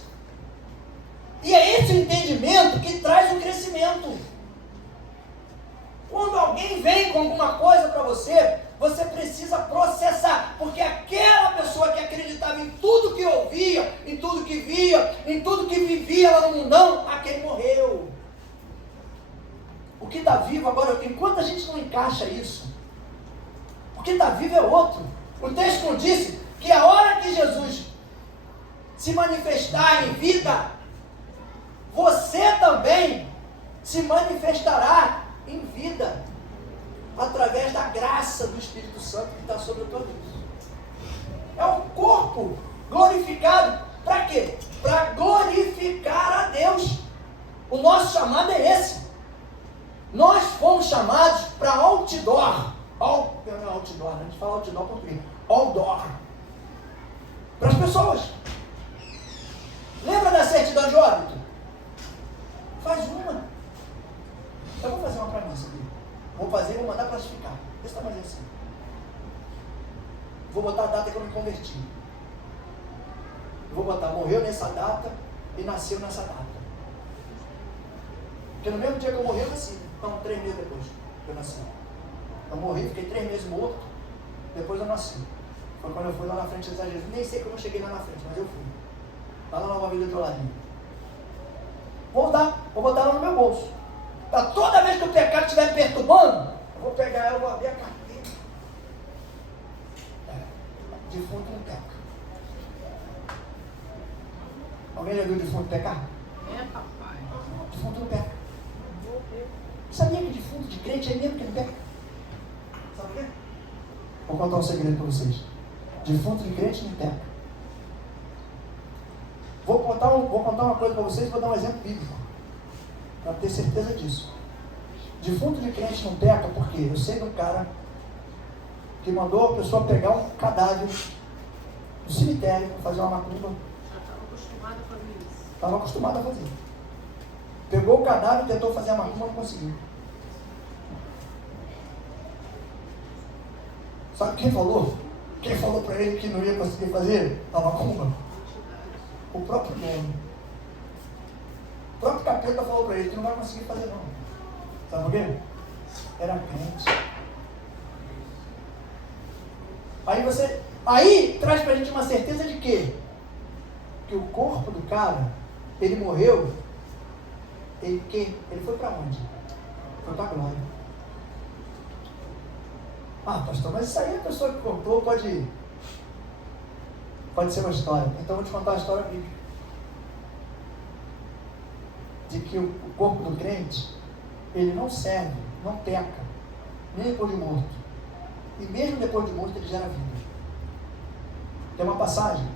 E é esse o entendimento que traz o crescimento. Quando alguém vem com alguma coisa para você, você precisa processar, porque aquela pessoa que acreditava em tudo que ouvia, em tudo que via, em tudo que vivia lá no mundão, aquele morreu. O que está vivo agora, enquanto a gente não encaixa isso, o que está vivo é outro. O texto não disse que a hora que Jesus se manifestar em vida, você também se manifestará em vida, através da graça do Espírito Santo que está sobre todos. É o corpo glorificado. Para quê? Para glorificar a Deus. O nosso chamado é esse. Nós fomos chamados para outdoor. Não é outdoor, a gente fala outdoor português. Outdoor. Para as pessoas. Lembra da certidão de óbito? Faz uma. Eu vou fazer uma para mim, sabia? Vou fazer e vou mandar classificar. Desse tamanho assim. Vou botar a data que eu me converti. Vou botar, morreu nessa data e nasceu nessa data. Porque no mesmo dia que eu morri, eu nasci. Então, 3 meses depois que eu nasci. Eu morri, fiquei 3 meses morto. Depois eu nasci. Foi quando eu fui lá na frente de Jesus. Nem sei como eu cheguei lá na frente, mas eu fui. Lá na Nova Vida do Ladinho. Vou botar ela no meu bolso. Para toda vez que o pecado estiver me perturbando, eu vou pegar ela, vou abrir a carteira. Defunto não peca. Alguém já viu defunto pecar? É, papai. Defunto não peca. Sabia que defunto de crente é mesmo que não peca? Sabe por quê? Vou contar um segredo para vocês. Defunto de crente não peca. Vou contar uma coisa para vocês, vou dar um exemplo bíblico. Para ter certeza disso. Defunto de crente não peca porque eu sei de um cara que mandou a pessoa pegar um cadáver do cemitério para fazer uma macumba. Estava acostumado a fazer. Pegou o cadáver e tentou fazer a macumba, não conseguiu. Sabe quem falou? Quem falou para ele que não ia conseguir fazer a macumba? O próprio dono. O próprio capeta falou para ele que não vai conseguir fazer não. Sabe por quê? Era crente. Aí traz pra gente uma certeza de quê? Que o corpo do cara, ele morreu, ele foi para onde? Foi para a glória. Ah, pastor, mas isso aí a pessoa que comprou pode ser uma história. Então eu vou te contar a história bíblica. De que o corpo do crente, ele não serve, não peca, nem depois de morto. E mesmo depois de morto ele gera vida. Tem uma passagem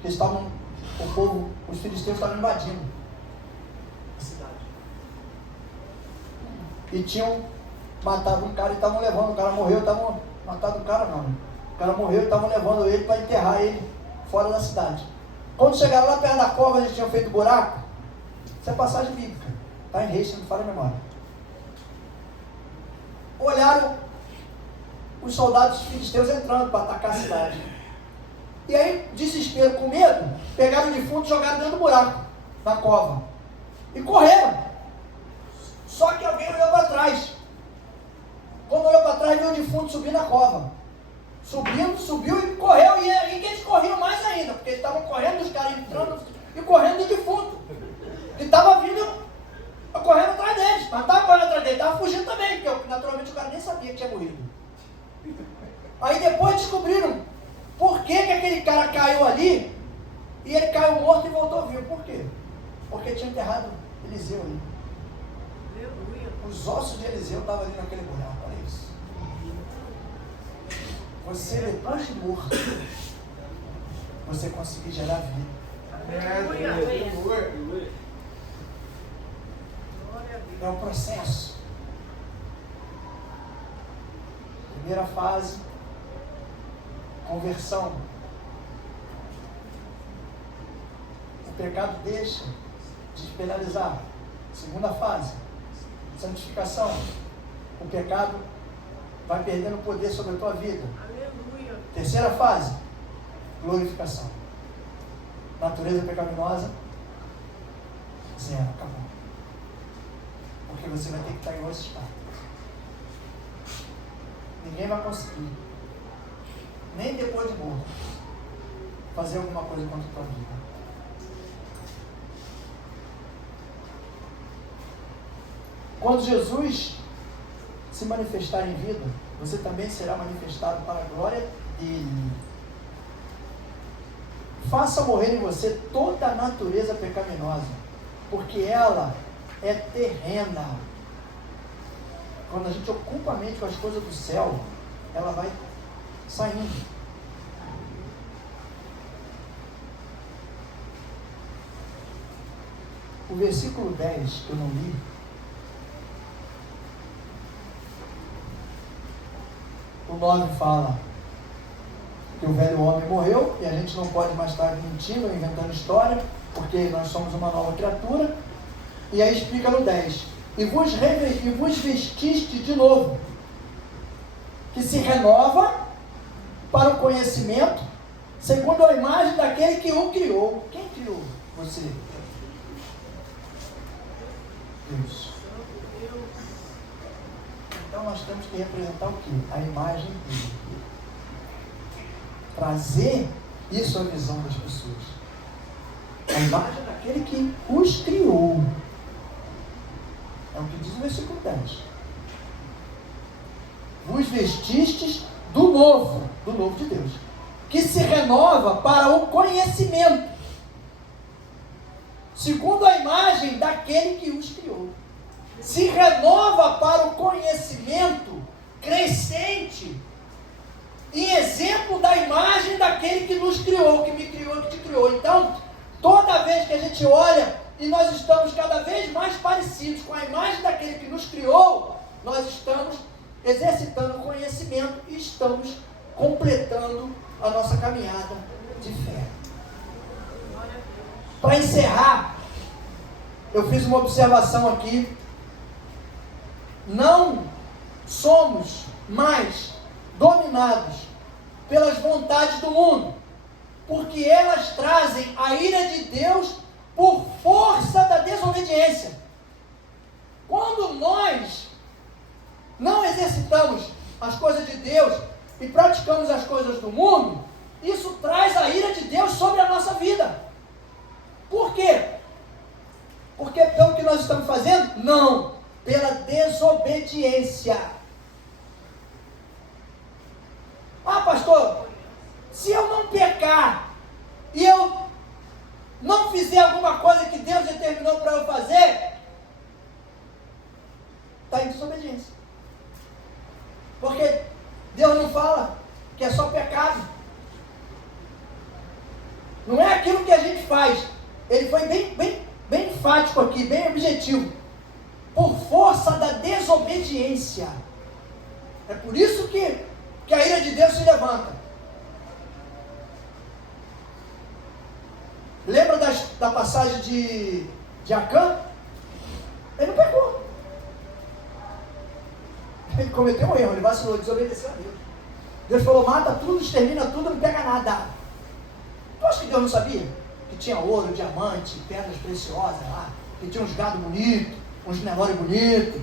que os filisteus estavam invadindo a cidade. E tinham matado um cara e estavam levando, o cara morreu, estavam matando o cara não. cara morreu e estavam levando ele para enterrar ele fora da cidade. Quando chegaram lá perto da cova, eles tinham feito buraco. Isso é passagem bíblica. Está em Reis, se não me falha a memória. Olharam os soldados filisteus entrando para atacar a cidade. E aí, desespero, com medo, pegaram o defunto e jogaram dentro do buraco, na cova. E correram. Só que alguém olhou para trás. Quando olhou para trás, viu o defunto subir na cova. Subiu e correu. E eles corriam mais ainda, porque eles estavam correndo, os caras entrando e correndo do defunto. Que estava vindo, correndo atrás deles. Mas não estava correndo atrás deles, estava fugindo também, porque naturalmente o cara nem sabia que tinha morrido. Aí depois descobriram por que aquele cara caiu ali e ele caiu morto e voltou vivo. Por quê? Porque tinha enterrado Eliseu ali. Os ossos de Eliseu estavam ali naquele buraco. Olha isso. Você, depois de morto, você conseguir gerar vida. É um processo. Primeira fase, conversão. O pecado deixa de te penalizar. Segunda fase, santificação. O pecado vai perdendo poder sobre a tua vida. Aleluia. Terceira fase, glorificação. Natureza pecaminosa, zero, acabou. Porque você vai ter que estar em outro estado. Ninguém vai conseguir, nem depois de morto, fazer alguma coisa contra a tua vida. Quando Jesus se manifestar em vida, você também será manifestado para a glória dele. Faça morrer em você toda a natureza pecaminosa, porque ela é terrena. Quando a gente ocupa a mente com as coisas do céu, ela vai saindo. O versículo 10, que eu não li, o 9 fala que o velho homem morreu e a gente não pode mais estar mentindo ou inventando história, porque nós somos uma nova criatura. E aí explica no 10: e vos vestiste de novo, que se renova para o conhecimento, segundo a imagem daquele que o criou. Quem criou você? Deus. Então nós temos que representar o quê? A imagem dele. Trazer isso à visão das pessoas. A imagem daquele que os criou. É o que diz o versículo 10. Vos vestistes do novo de Deus, que se renova para o conhecimento, segundo a imagem daquele que os criou. Se renova para o conhecimento crescente, em exemplo da imagem daquele que nos criou, que me criou, que te criou. Então, toda vez que a gente olha e nós estamos cada vez mais parecidos com a imagem daquele que nos criou, nós estamos exercitando o conhecimento e estamos completando a nossa caminhada de fé. Para encerrar, eu fiz uma observação aqui. Não somos mais dominados pelas vontades do mundo, porque elas trazem a ira de Deus por força da desobediência. Quando nós não exercitamos as coisas de Deus e praticamos as coisas do mundo, isso traz a ira de Deus sobre a nossa vida. Por quê? Porque pelo que nós estamos fazendo? Não, pela desobediência. Ah, pastor, se eu não pecar e eu não fizer alguma coisa que Deus determinou para eu fazer, está em desobediência. Porque Deus não fala que é só pecado. Não é aquilo que a gente faz. Ele foi bem enfático aqui, bem objetivo. Por força da desobediência. É por isso que a ira de Deus se levanta. da passagem de Acã, ele não pecou. Ele cometeu um erro, ele vacilou, desobedeceu a Deus. Deus falou, mata tudo, extermina tudo, não pega nada. Tu acha que Deus não sabia? Que tinha ouro, diamante, pedras preciosas lá, que tinha uns gado bonitos, uns negócios bonitos.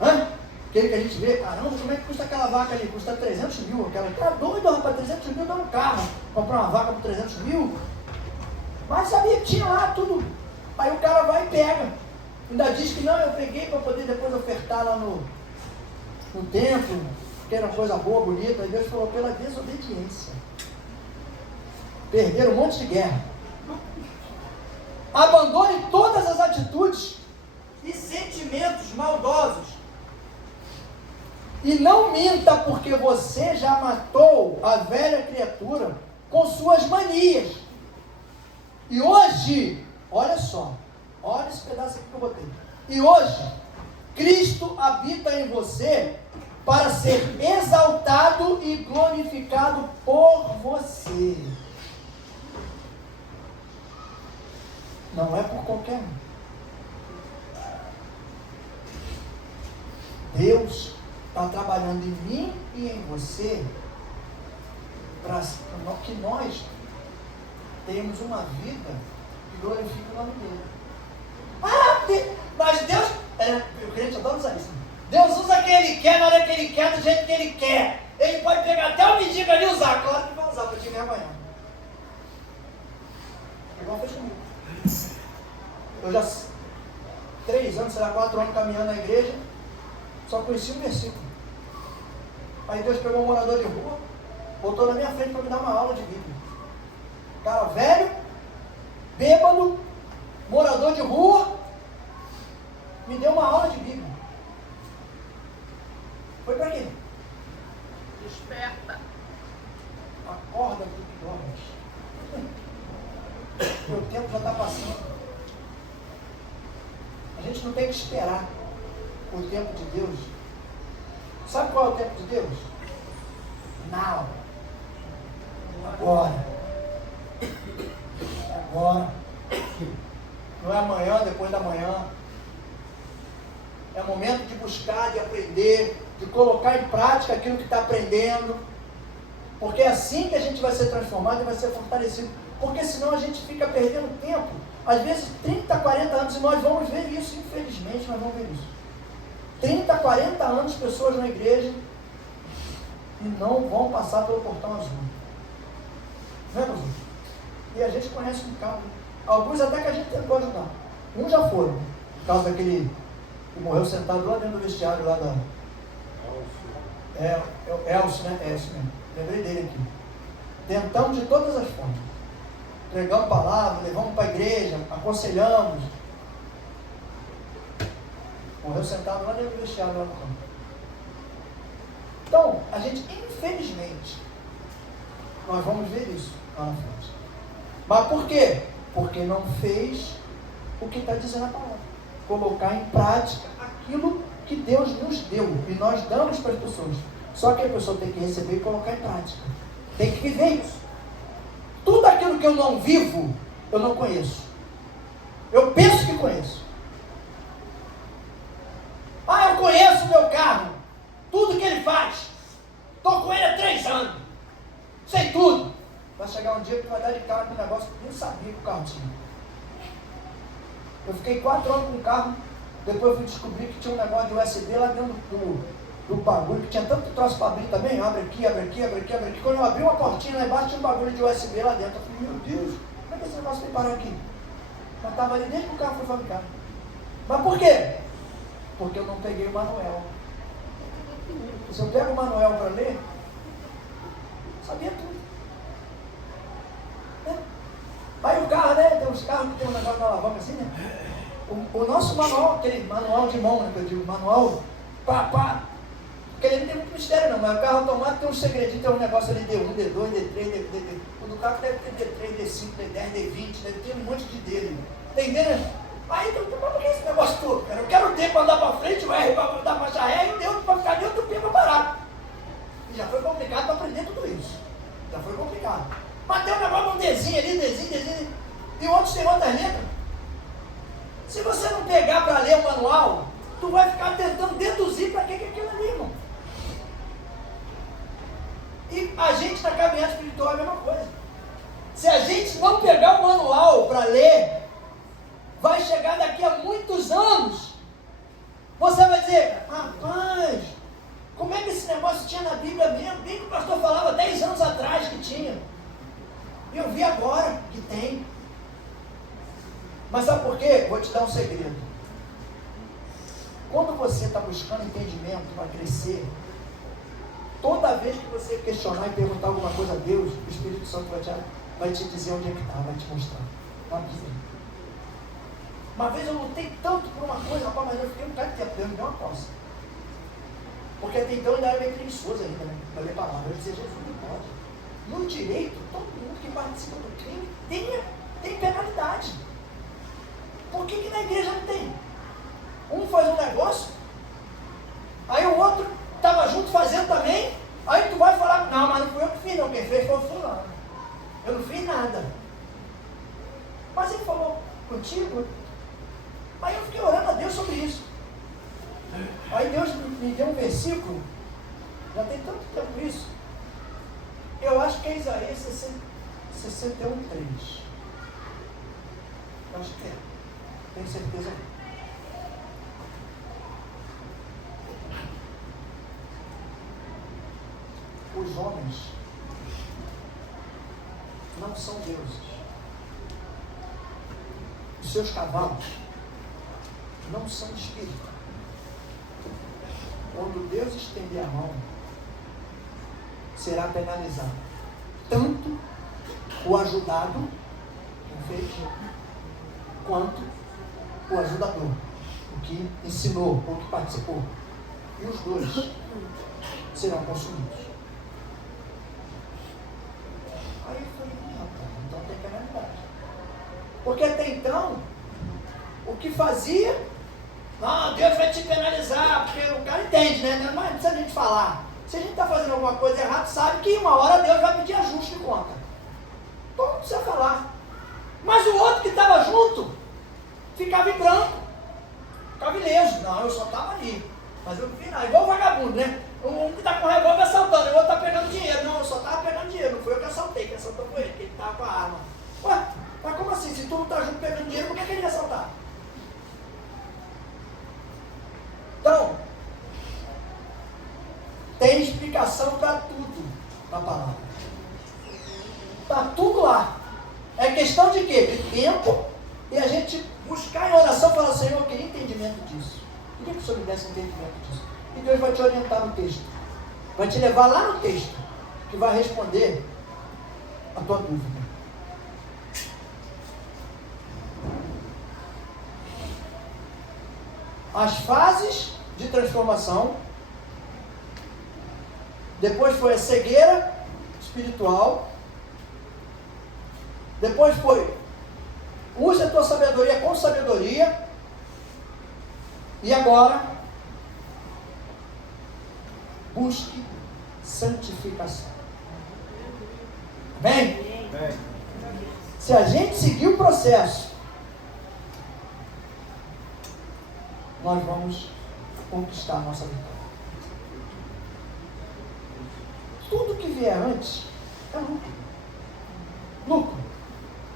Aquele que a gente vê, caramba, como é que custa aquela vaca ali? Custa 300 mil, aquela. Tá doido, rapaz, 300 mil dá um carro. Comprar uma vaca por 300 mil. Mas sabia que tinha lá tudo. Aí o cara vai e pega. Ainda diz que não, eu peguei para poder depois ofertar lá no templo, que era uma coisa boa, bonita. Aí Deus falou, pela desobediência. Perderam um monte de guerra. Abandone todas as atitudes e sentimentos maldosos. E não minta, porque você já matou a velha criatura com suas manias. E hoje, olha só, olha esse pedaço aqui que eu botei. E hoje, Cristo habita em você para ser exaltado e glorificado por você. Não é por qualquer um. Deus está trabalhando em mim e em você para que nós tenhamos uma vida que glorifique o nome dele. Mas Deus, o crente adora usar isso. Deus usa quem Ele quer, na hora que Ele quer, do jeito que Ele quer. Ele pode pegar até o mendigo ali e usar. Claro que vai usar para te envergonhar. Igual fez comigo. Eu já 3 anos, 4 anos caminhando na igreja, só conheci um versículo. Aí Deus pegou um morador de rua, botou na minha frente para me dar uma aula de Bíblia. Cara velho, bêbado, morador de rua, me deu uma aula de Bíblia. Foi para quê? Desperta. Acorda que dormes. O tempo já está passando. A gente não tem que esperar o tempo de Deus. Sabe qual é o tempo de Deus? Now. Agora. Agora. Não é amanhã, depois da manhã. É momento de buscar, de aprender, de colocar em prática aquilo que está aprendendo. Porque é assim que a gente vai ser transformado e vai ser fortalecido. Porque senão a gente fica perdendo tempo. Às vezes 30, 40 anos, e nós vamos ver isso, infelizmente nós vamos ver isso. 30, 40 anos pessoas na igreja e não vão passar pelo portão azul. Não é, meu filho? E a gente conhece um bocado. Alguns até que a gente tentou ajudar. Uns já foram, por causa daquele que morreu sentado lá dentro do vestiário lá da... Elcio, né? É isso mesmo. Lembrei dele aqui. Tentamos de todas as formas. Pregamos palavra, levamos para a igreja, aconselhamos. Morreu sentado lá dentro do vestiário lá no campo. Então, a gente, infelizmente, nós vamos ver isso lá na frente. Mas por quê? Porque não fez o que está dizendo a palavra. Colocar em prática aquilo que Deus nos deu e nós damos para as pessoas. Só que a pessoa tem que receber e colocar em prática. Tem que viver isso. Tudo aquilo que eu não vivo, eu não conheço. Eu penso que conheço. Eu conheço o meu carro. Tudo que ele faz. Estou com ele há 3 anos. Sei tudo. Vai chegar um dia que vai dar de cara com um negócio que eu nem sabia que o carro tinha. Eu fiquei 4 anos com o carro. Depois fui descobrir que tinha um negócio de USB lá dentro do bagulho, que tinha tanto troço para abrir também. Abre aqui, abre aqui, abre aqui, abre aqui. Quando eu abri uma portinha lá embaixo, tinha um bagulho de USB lá dentro. Eu falei, meu Deus, como é que esse negócio veio parar aqui? Mas estava ali desde que o carro foi fabricado. Mas por quê? Porque eu não peguei o manual. Se eu pego o manual para ler, eu sabia tudo. Aí o carro, né? Tem uns carros que tem um negócio na alavanca assim, né? O nosso manual, aquele manual de mão, né? Que eu digo, manual, porque ele não tem muito mistério não, mas o carro automático tem um segredinho, tem um negócio ali, D1, D2, D3, D. O do carro deve ter D3, D5, D10, D20, deve ter um monte de D ali. Entendendo? Aí então, por que esse negócio todo, cara? Eu quero o D para andar para frente, o R para dar marcha ré e o D para ficar dentro do P para parar. E já foi complicado para aprender tudo isso. Já foi complicado. Mas tem um negócio, um Dzinho ali, Dzinho. e outros têm outras letras. Se você não pegar para ler o manual, tu vai ficar tentando deduzir para que é aquilo ali, irmão. E a gente na caminhada espiritual é a mesma coisa. Se a gente não pegar o manual para ler, vai chegar daqui a muitos anos. Você vai dizer, rapaz, como é que esse negócio tinha na Bíblia mesmo? Bem que o pastor falava 10 anos atrás que tinha. E eu vi agora que tem. Mas sabe por quê? Vou te dar um segredo. Quando você está buscando entendimento para crescer, toda vez que você questionar e perguntar alguma coisa a Deus, o Espírito Santo vai te dizer onde é que está, vai te mostrar. Na Bíblia. Uma vez eu lutei tanto por uma coisa, rapaz, mas eu fiquei um cara de tempo, Deus me deu uma coça. Porque até então eu ainda era meio preguiçoso ainda, né? Para ler palavra. Eu dizia, Jesus, não pode. No direito, todo mundo que participa do crime tem penalidade. Por que na igreja não tem? Um faz um negócio, aí o outro estava junto fazendo também, aí tu vai falar, não, mas não fui eu que fiz não, quem fez foi o fulano. Eu não fiz nada. Mas ele falou contigo. Aí eu fiquei orando a Deus sobre isso. Aí Deus me deu um versículo, já tem tanto tempo isso, eu acho que é Isaías 61:3. Eu acho que é, tenho certeza não. Os homens não são deuses. Os seus cavalos não são espírito. Quando Deus estender a mão, será penalizado. Tanto o ajudado, quem fez, quanto o ajudador, o que ensinou, o que participou. E os dois serão consumidos. Aí eu falei, rapaz, então tem penalidade. Porque até então, o que fazia, não, Deus vai te penalizar, porque o cara entende, né? Mas não precisa a gente falar. Se a gente está fazendo alguma coisa errada, sabe que uma hora Deus vai pedir ajuste de conta. Então não precisa falar. Mas o outro que estava junto, ficava em branco, ficava ileso. Não, eu só estava ali. Mas eu não vi nada, igual o vagabundo, né? Um que está com revólver assaltando, o outro está pegando dinheiro. Não, eu só estava pegando dinheiro, não foi eu que assaltei, quem assaltou foi ele, que ele estava com a arma. Ué, mas como assim? Se tu não está junto pegando dinheiro, por que ele ia assaltar? Então, tem explicação para tudo na palavra. Está tudo lá. É questão de quê? De tempo e a gente buscar em oração e falar, Senhor, eu queria entendimento disso. Eu queria que o Senhor me desse entendimento disso. E Deus vai te orientar no texto. Vai te levar lá no texto, que vai responder a tua dúvida. As fases de transformação. Depois foi a cegueira espiritual. Depois foi, use a tua sabedoria com sabedoria. E agora, busque santificação. Amém? Amém. Se a gente seguir o processo, nós vamos conquistar a nossa vitória. Tudo que vier antes é lucro. Lucro.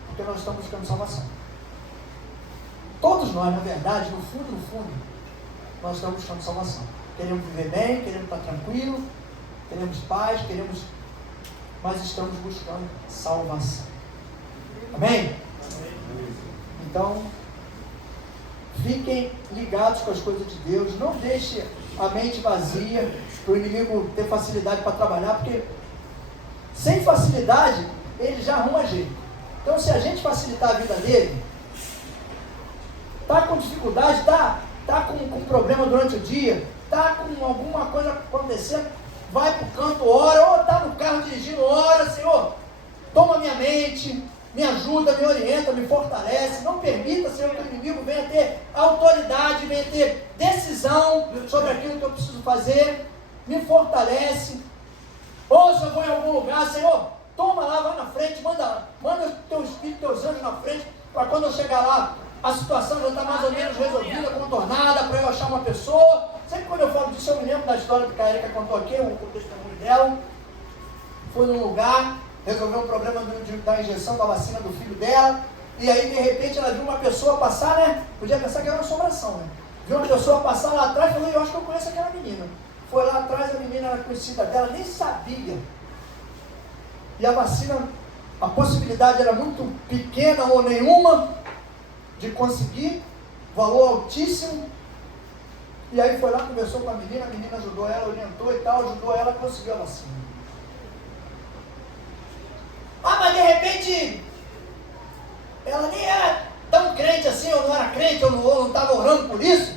Porque nós estamos buscando salvação. Todos nós, na verdade, no fundo, nós estamos buscando salvação. Queremos viver bem, queremos estar tranquilo, queremos paz, mas estamos buscando salvação. Amém? Então, fiquem ligados com as coisas de Deus, não deixe a mente vazia, para o inimigo ter facilidade para trabalhar, porque sem facilidade, ele já arruma jeito. Então, se a gente facilitar a vida dele, está com dificuldade, está com problema durante o dia, está com alguma coisa acontecendo, vai para o canto, ora, ou está no carro dirigindo, ora, Senhor, toma minha mente, me ajuda, me orienta, me fortalece, não permita, Senhor, que o inimigo venha ter autoridade, venha ter decisão sobre aquilo que eu preciso fazer, me fortalece. Ou se eu vou em algum lugar, Senhor, toma lá, vai na frente, manda o teu espírito, teus anjos na frente, para quando eu chegar lá, a situação já está mais ou menos resolvida, contornada, para eu achar uma pessoa. Sempre quando eu falo disso, eu me lembro da história que a Erika contou aqui, o testemunho dela. Foi num lugar, resolveu um problema da injeção da vacina do filho dela, e aí de repente ela viu uma pessoa passar, né? Podia pensar que era uma assombração, né? Viu uma pessoa passar lá atrás e falou, eu acho que eu conheço aquela menina. Foi lá atrás, a menina era conhecida dela, nem sabia. E a vacina, a possibilidade era muito pequena ou nenhuma de conseguir, valor altíssimo. E aí foi lá, conversou com a menina ajudou ela, orientou e tal, ajudou ela a conseguir a vacina. Ah, mas de repente, ela nem era tão crente assim, ou não era crente, ou não estava orando por isso.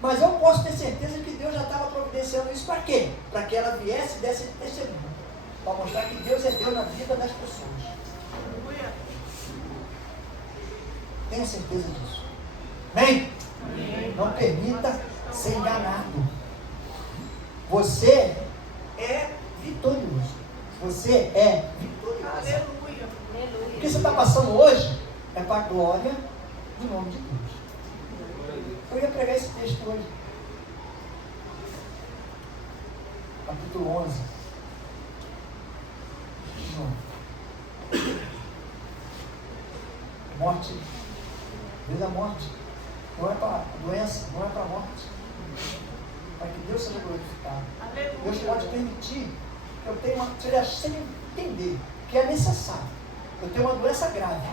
Mas eu posso ter certeza que Deus já estava providenciando isso para quê? Para que ela viesse e desse testemunho. Para mostrar que Deus é Deus na vida das pessoas. Tenha certeza disso. Amém? Não permita ser enganado. Você é vitorioso. Você é vitorioso. Aleluia. O que você está passando hoje é para a glória do nome de Deus. Eu ia pregar esse texto hoje. Capítulo 11. João. Morte. Às vezes a morte não é para a doença, não é para a morte. Para que Deus seja glorificado. Aleluia. Deus pode permitir que eu tenha uma... Sem entender que é necessário. Eu tenho uma doença grave.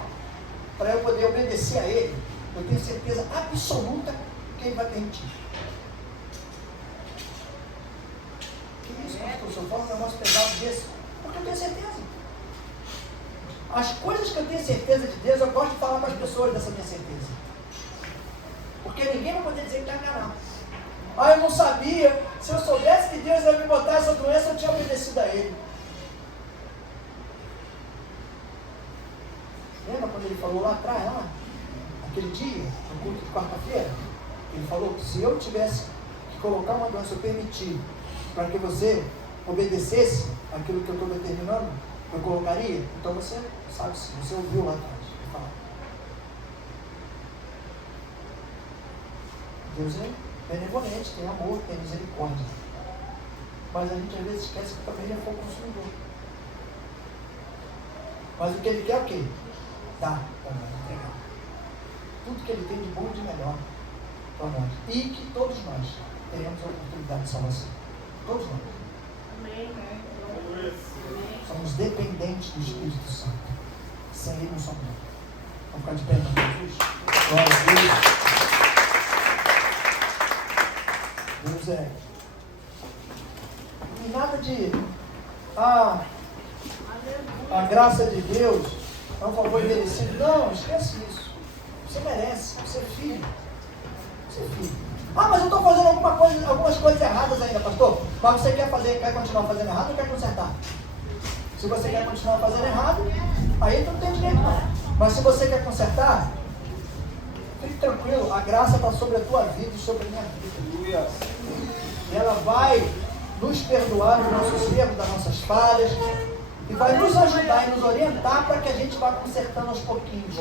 Para eu poder obedecer a Ele, eu tenho certeza absoluta que Ele vai permitir. Que isso, pastor? Se eu falo um negócio pesado desse, porque eu tenho certeza. As coisas que eu tenho certeza de Deus, eu gosto de falar para as pessoas dessa minha certeza. Porque ninguém vai poder dizer que está enganado. Ah, eu não sabia. Se eu soubesse que Deus ia me botar essa doença, eu tinha obedecido a Ele. Lembra quando Ele falou lá atrás, lá, aquele dia, no culto de quarta-feira? Ele falou que se eu tivesse que colocar uma doença, eu permitir, para que você obedecesse aquilo que eu estou determinando, eu colocaria. Então você sabe sim, você ouviu lá atrás. Deus é benevolente, tem amor, tem misericórdia. Mas a gente às vezes esquece que também ele é fogo consumidor. Mas o que ele quer é o quê? Dar para nós, entregar. Tudo que ele tem de bom e de melhor para nós. E que todos nós teremos a oportunidade de salvação. Todos nós. Amém. Somos dependentes do Espírito Santo. Sem ele não somos nada. Vamos ficar de pé, não, Jesus? Glória a Deus. Deus é. E nada de. A graça de Deus é um favor merecido. Não, esquece isso. Você merece. Você é filho. Você é filho. Ah, mas eu estou fazendo algumas coisas erradas ainda, pastor. Mas você quer continuar fazendo errado ou quer consertar? Se você quer continuar fazendo errado, aí tu não tem direito não. Mas se você quer consertar, fique tranquilo, a graça está sobre a tua vida e sobre a minha vida. E ela vai nos perdoar os nossos erros, das nossas falhas, e vai nos ajudar e nos orientar para que a gente vá consertando aos pouquinhos.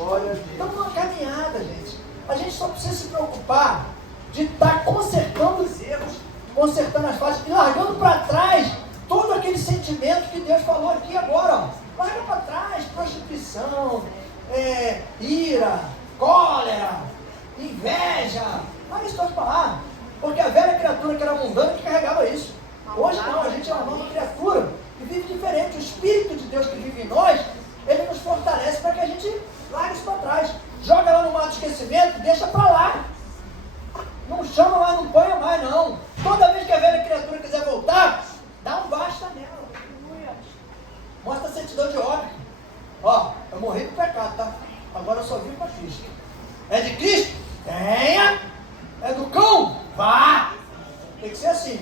Estamos numa caminhada, gente. A gente só precisa se preocupar de estar consertando os erros, consertando as falhas e largando para trás todo aquele sentimento que Deus falou aqui agora. Ó. Larga para trás, prostituição, ira, cólera, inveja. Larga isso para falar. Porque a velha criatura que era mundana que carregava isso. Hoje não, a gente é uma nova criatura e vive diferente. O Espírito de Deus que vive em nós, ele nos fortalece para que a gente largue isso para trás. Joga lá no mar do esquecimento, deixa para lá. Não chama mais, não ponha mais, não. Toda vez que a velha criatura quiser voltar, dá um basta nela. Mostra a certidão de óbito. Ó, eu morri pro pecado, tá? Agora eu só vivo para Cristo. É de Cristo? Tenha. É do cão? Vá. Tem que ser assim.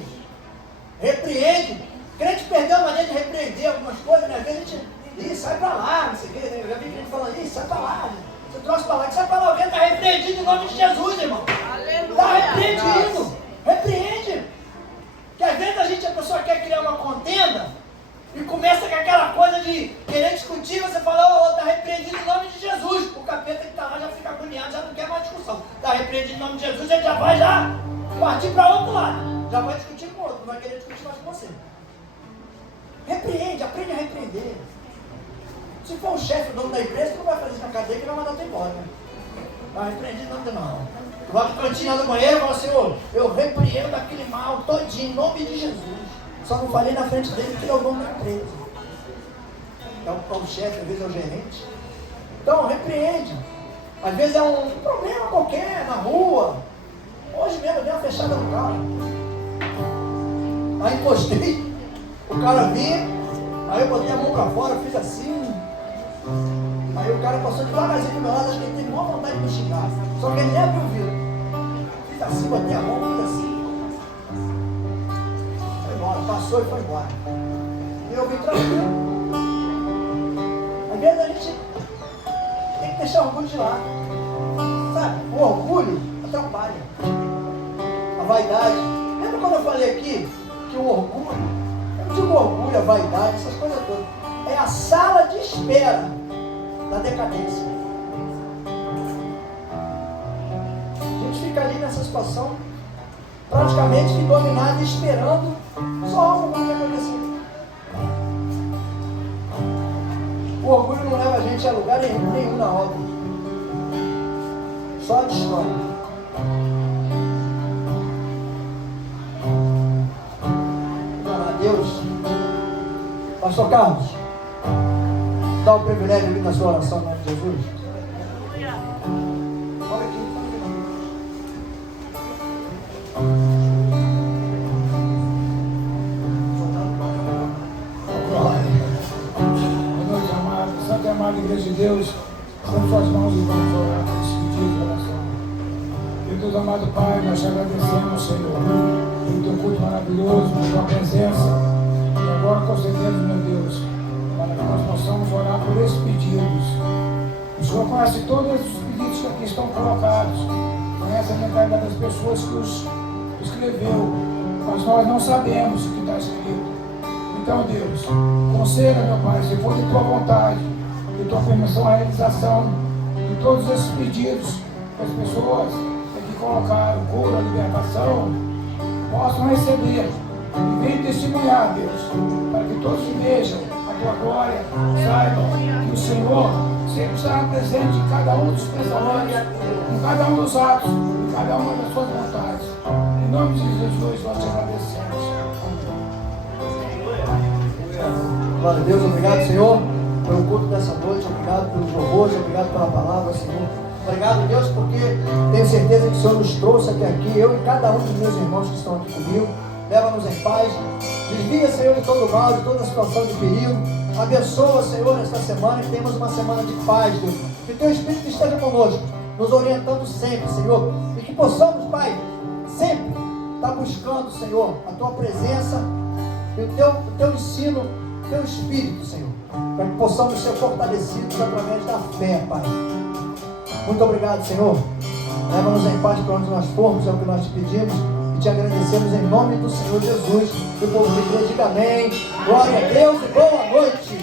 Repreende. Crente perdeu a maneira de repreender algumas coisas, né? Às vezes a gente, sai pra lá, não sei o quê. Eu já vi gente falando, sai pra lá. Você trouxe pra lá, que sai pra lá. Alguém está repreendido em nome de Jesus, irmão. Está repreendido. Repreende. Que às vezes a pessoa quer criar uma contenda e começa com aquela coisa de querer discutir, você fala, está repreendido em nome de Jesus. O capeta que está lá repreendido em nome de Jesus, ele já vai partir para outro lado. Já vai discutir com o outro, não vai querer discutir mais com você. Repreende, aprende a repreender. Se for o chefe, o dono da empresa, tu não vai fazer isso na cadeia que ele vai mandar tu embora, né? Vai repreender não, não. Tu vai para a cantina do banheiro e fala, Senhor, eu repreendo aquele mal todinho, em nome de Jesus. Só não falei na frente dele que ele é o dono da empresa. É o chefe, às vezes é o gerente. Então, repreende. Às vezes é um problema qualquer, na rua. Hoje mesmo eu dei uma fechada no carro. Aí encostei, o cara vinha, aí eu botei a mão pra fora, fiz assim. Aí o cara passou devagarzinho do meu lado, acho que ele teve maior vontade de me xingar. Só que ele nem abriu o vidro. Fiz assim, botei a mão, fiz assim. Foi embora, passou e foi embora. E eu vim tranquilo. Às vezes a gente tem que deixar o orgulho de lado. Sabe? O orgulho atrapalha. A vaidade. Lembra quando eu falei aqui que o orgulho, eu não digo orgulho, a vaidade, essas coisas todas, é a sala de espera da decadência. A gente fica ali nessa situação, praticamente que dominado, esperando só algo que acontecer. O orgulho não leva a gente a lugar nenhum na obra. Só a destrói. Glória a Deus. Pastor Carlos, dá o privilégio ali da sua oração em nome de Jesus. Olha aqui. Amada Igreja de Deus, estamos suas mãos e vamos orar por esse pedido de oração. Meu Deus amado Pai, nós te agradecemos, Senhor, pelo teu culto maravilhoso, pela tua presença. E agora concedemos, meu Deus, para que nós possamos orar por esses pedidos. O Senhor conhece todos os pedidos que aqui estão colocados, conhece a mentalidade das pessoas que os escreveu, mas nós não sabemos o que está escrito. Então, Deus, conceda, meu Pai, se for de tua vontade, de tua permissão à realização de todos esses pedidos que as pessoas aqui colocaram, cura, libertação, possam receber e venham testemunhar, Deus, para que todos vejam a tua glória, saibam que o Senhor sempre estará presente em cada um dos pensamentos, em cada um dos atos, em cada uma das suas vontades. Em nome de Jesus, nós te agradecemos. Glória a Deus, obrigado, Senhor, pelo culto dessa noite, obrigado pelos louvores, obrigado pela palavra, Senhor. Obrigado, Deus, porque tenho certeza que o Senhor nos trouxe até aqui, eu e cada um dos meus irmãos que estão aqui comigo. Leva-nos em paz, desvia, Senhor, de todo mal, de toda situação de perigo. Abençoa, Senhor, nesta semana e temos uma semana de paz, Deus. Que teu Espírito esteja conosco, nos orientando sempre, Senhor. E que possamos, Pai, sempre estar buscando, Senhor, a tua presença e o teu ensino, o teu Espírito, Senhor. Para que possamos ser fortalecidos através da fé, Pai. Muito obrigado, Senhor. Leva-nos em paz para onde nós formos, é o que nós te pedimos. E te agradecemos em nome do Senhor Jesus. E o povo de Deus diga amém. Glória a Deus e boa noite.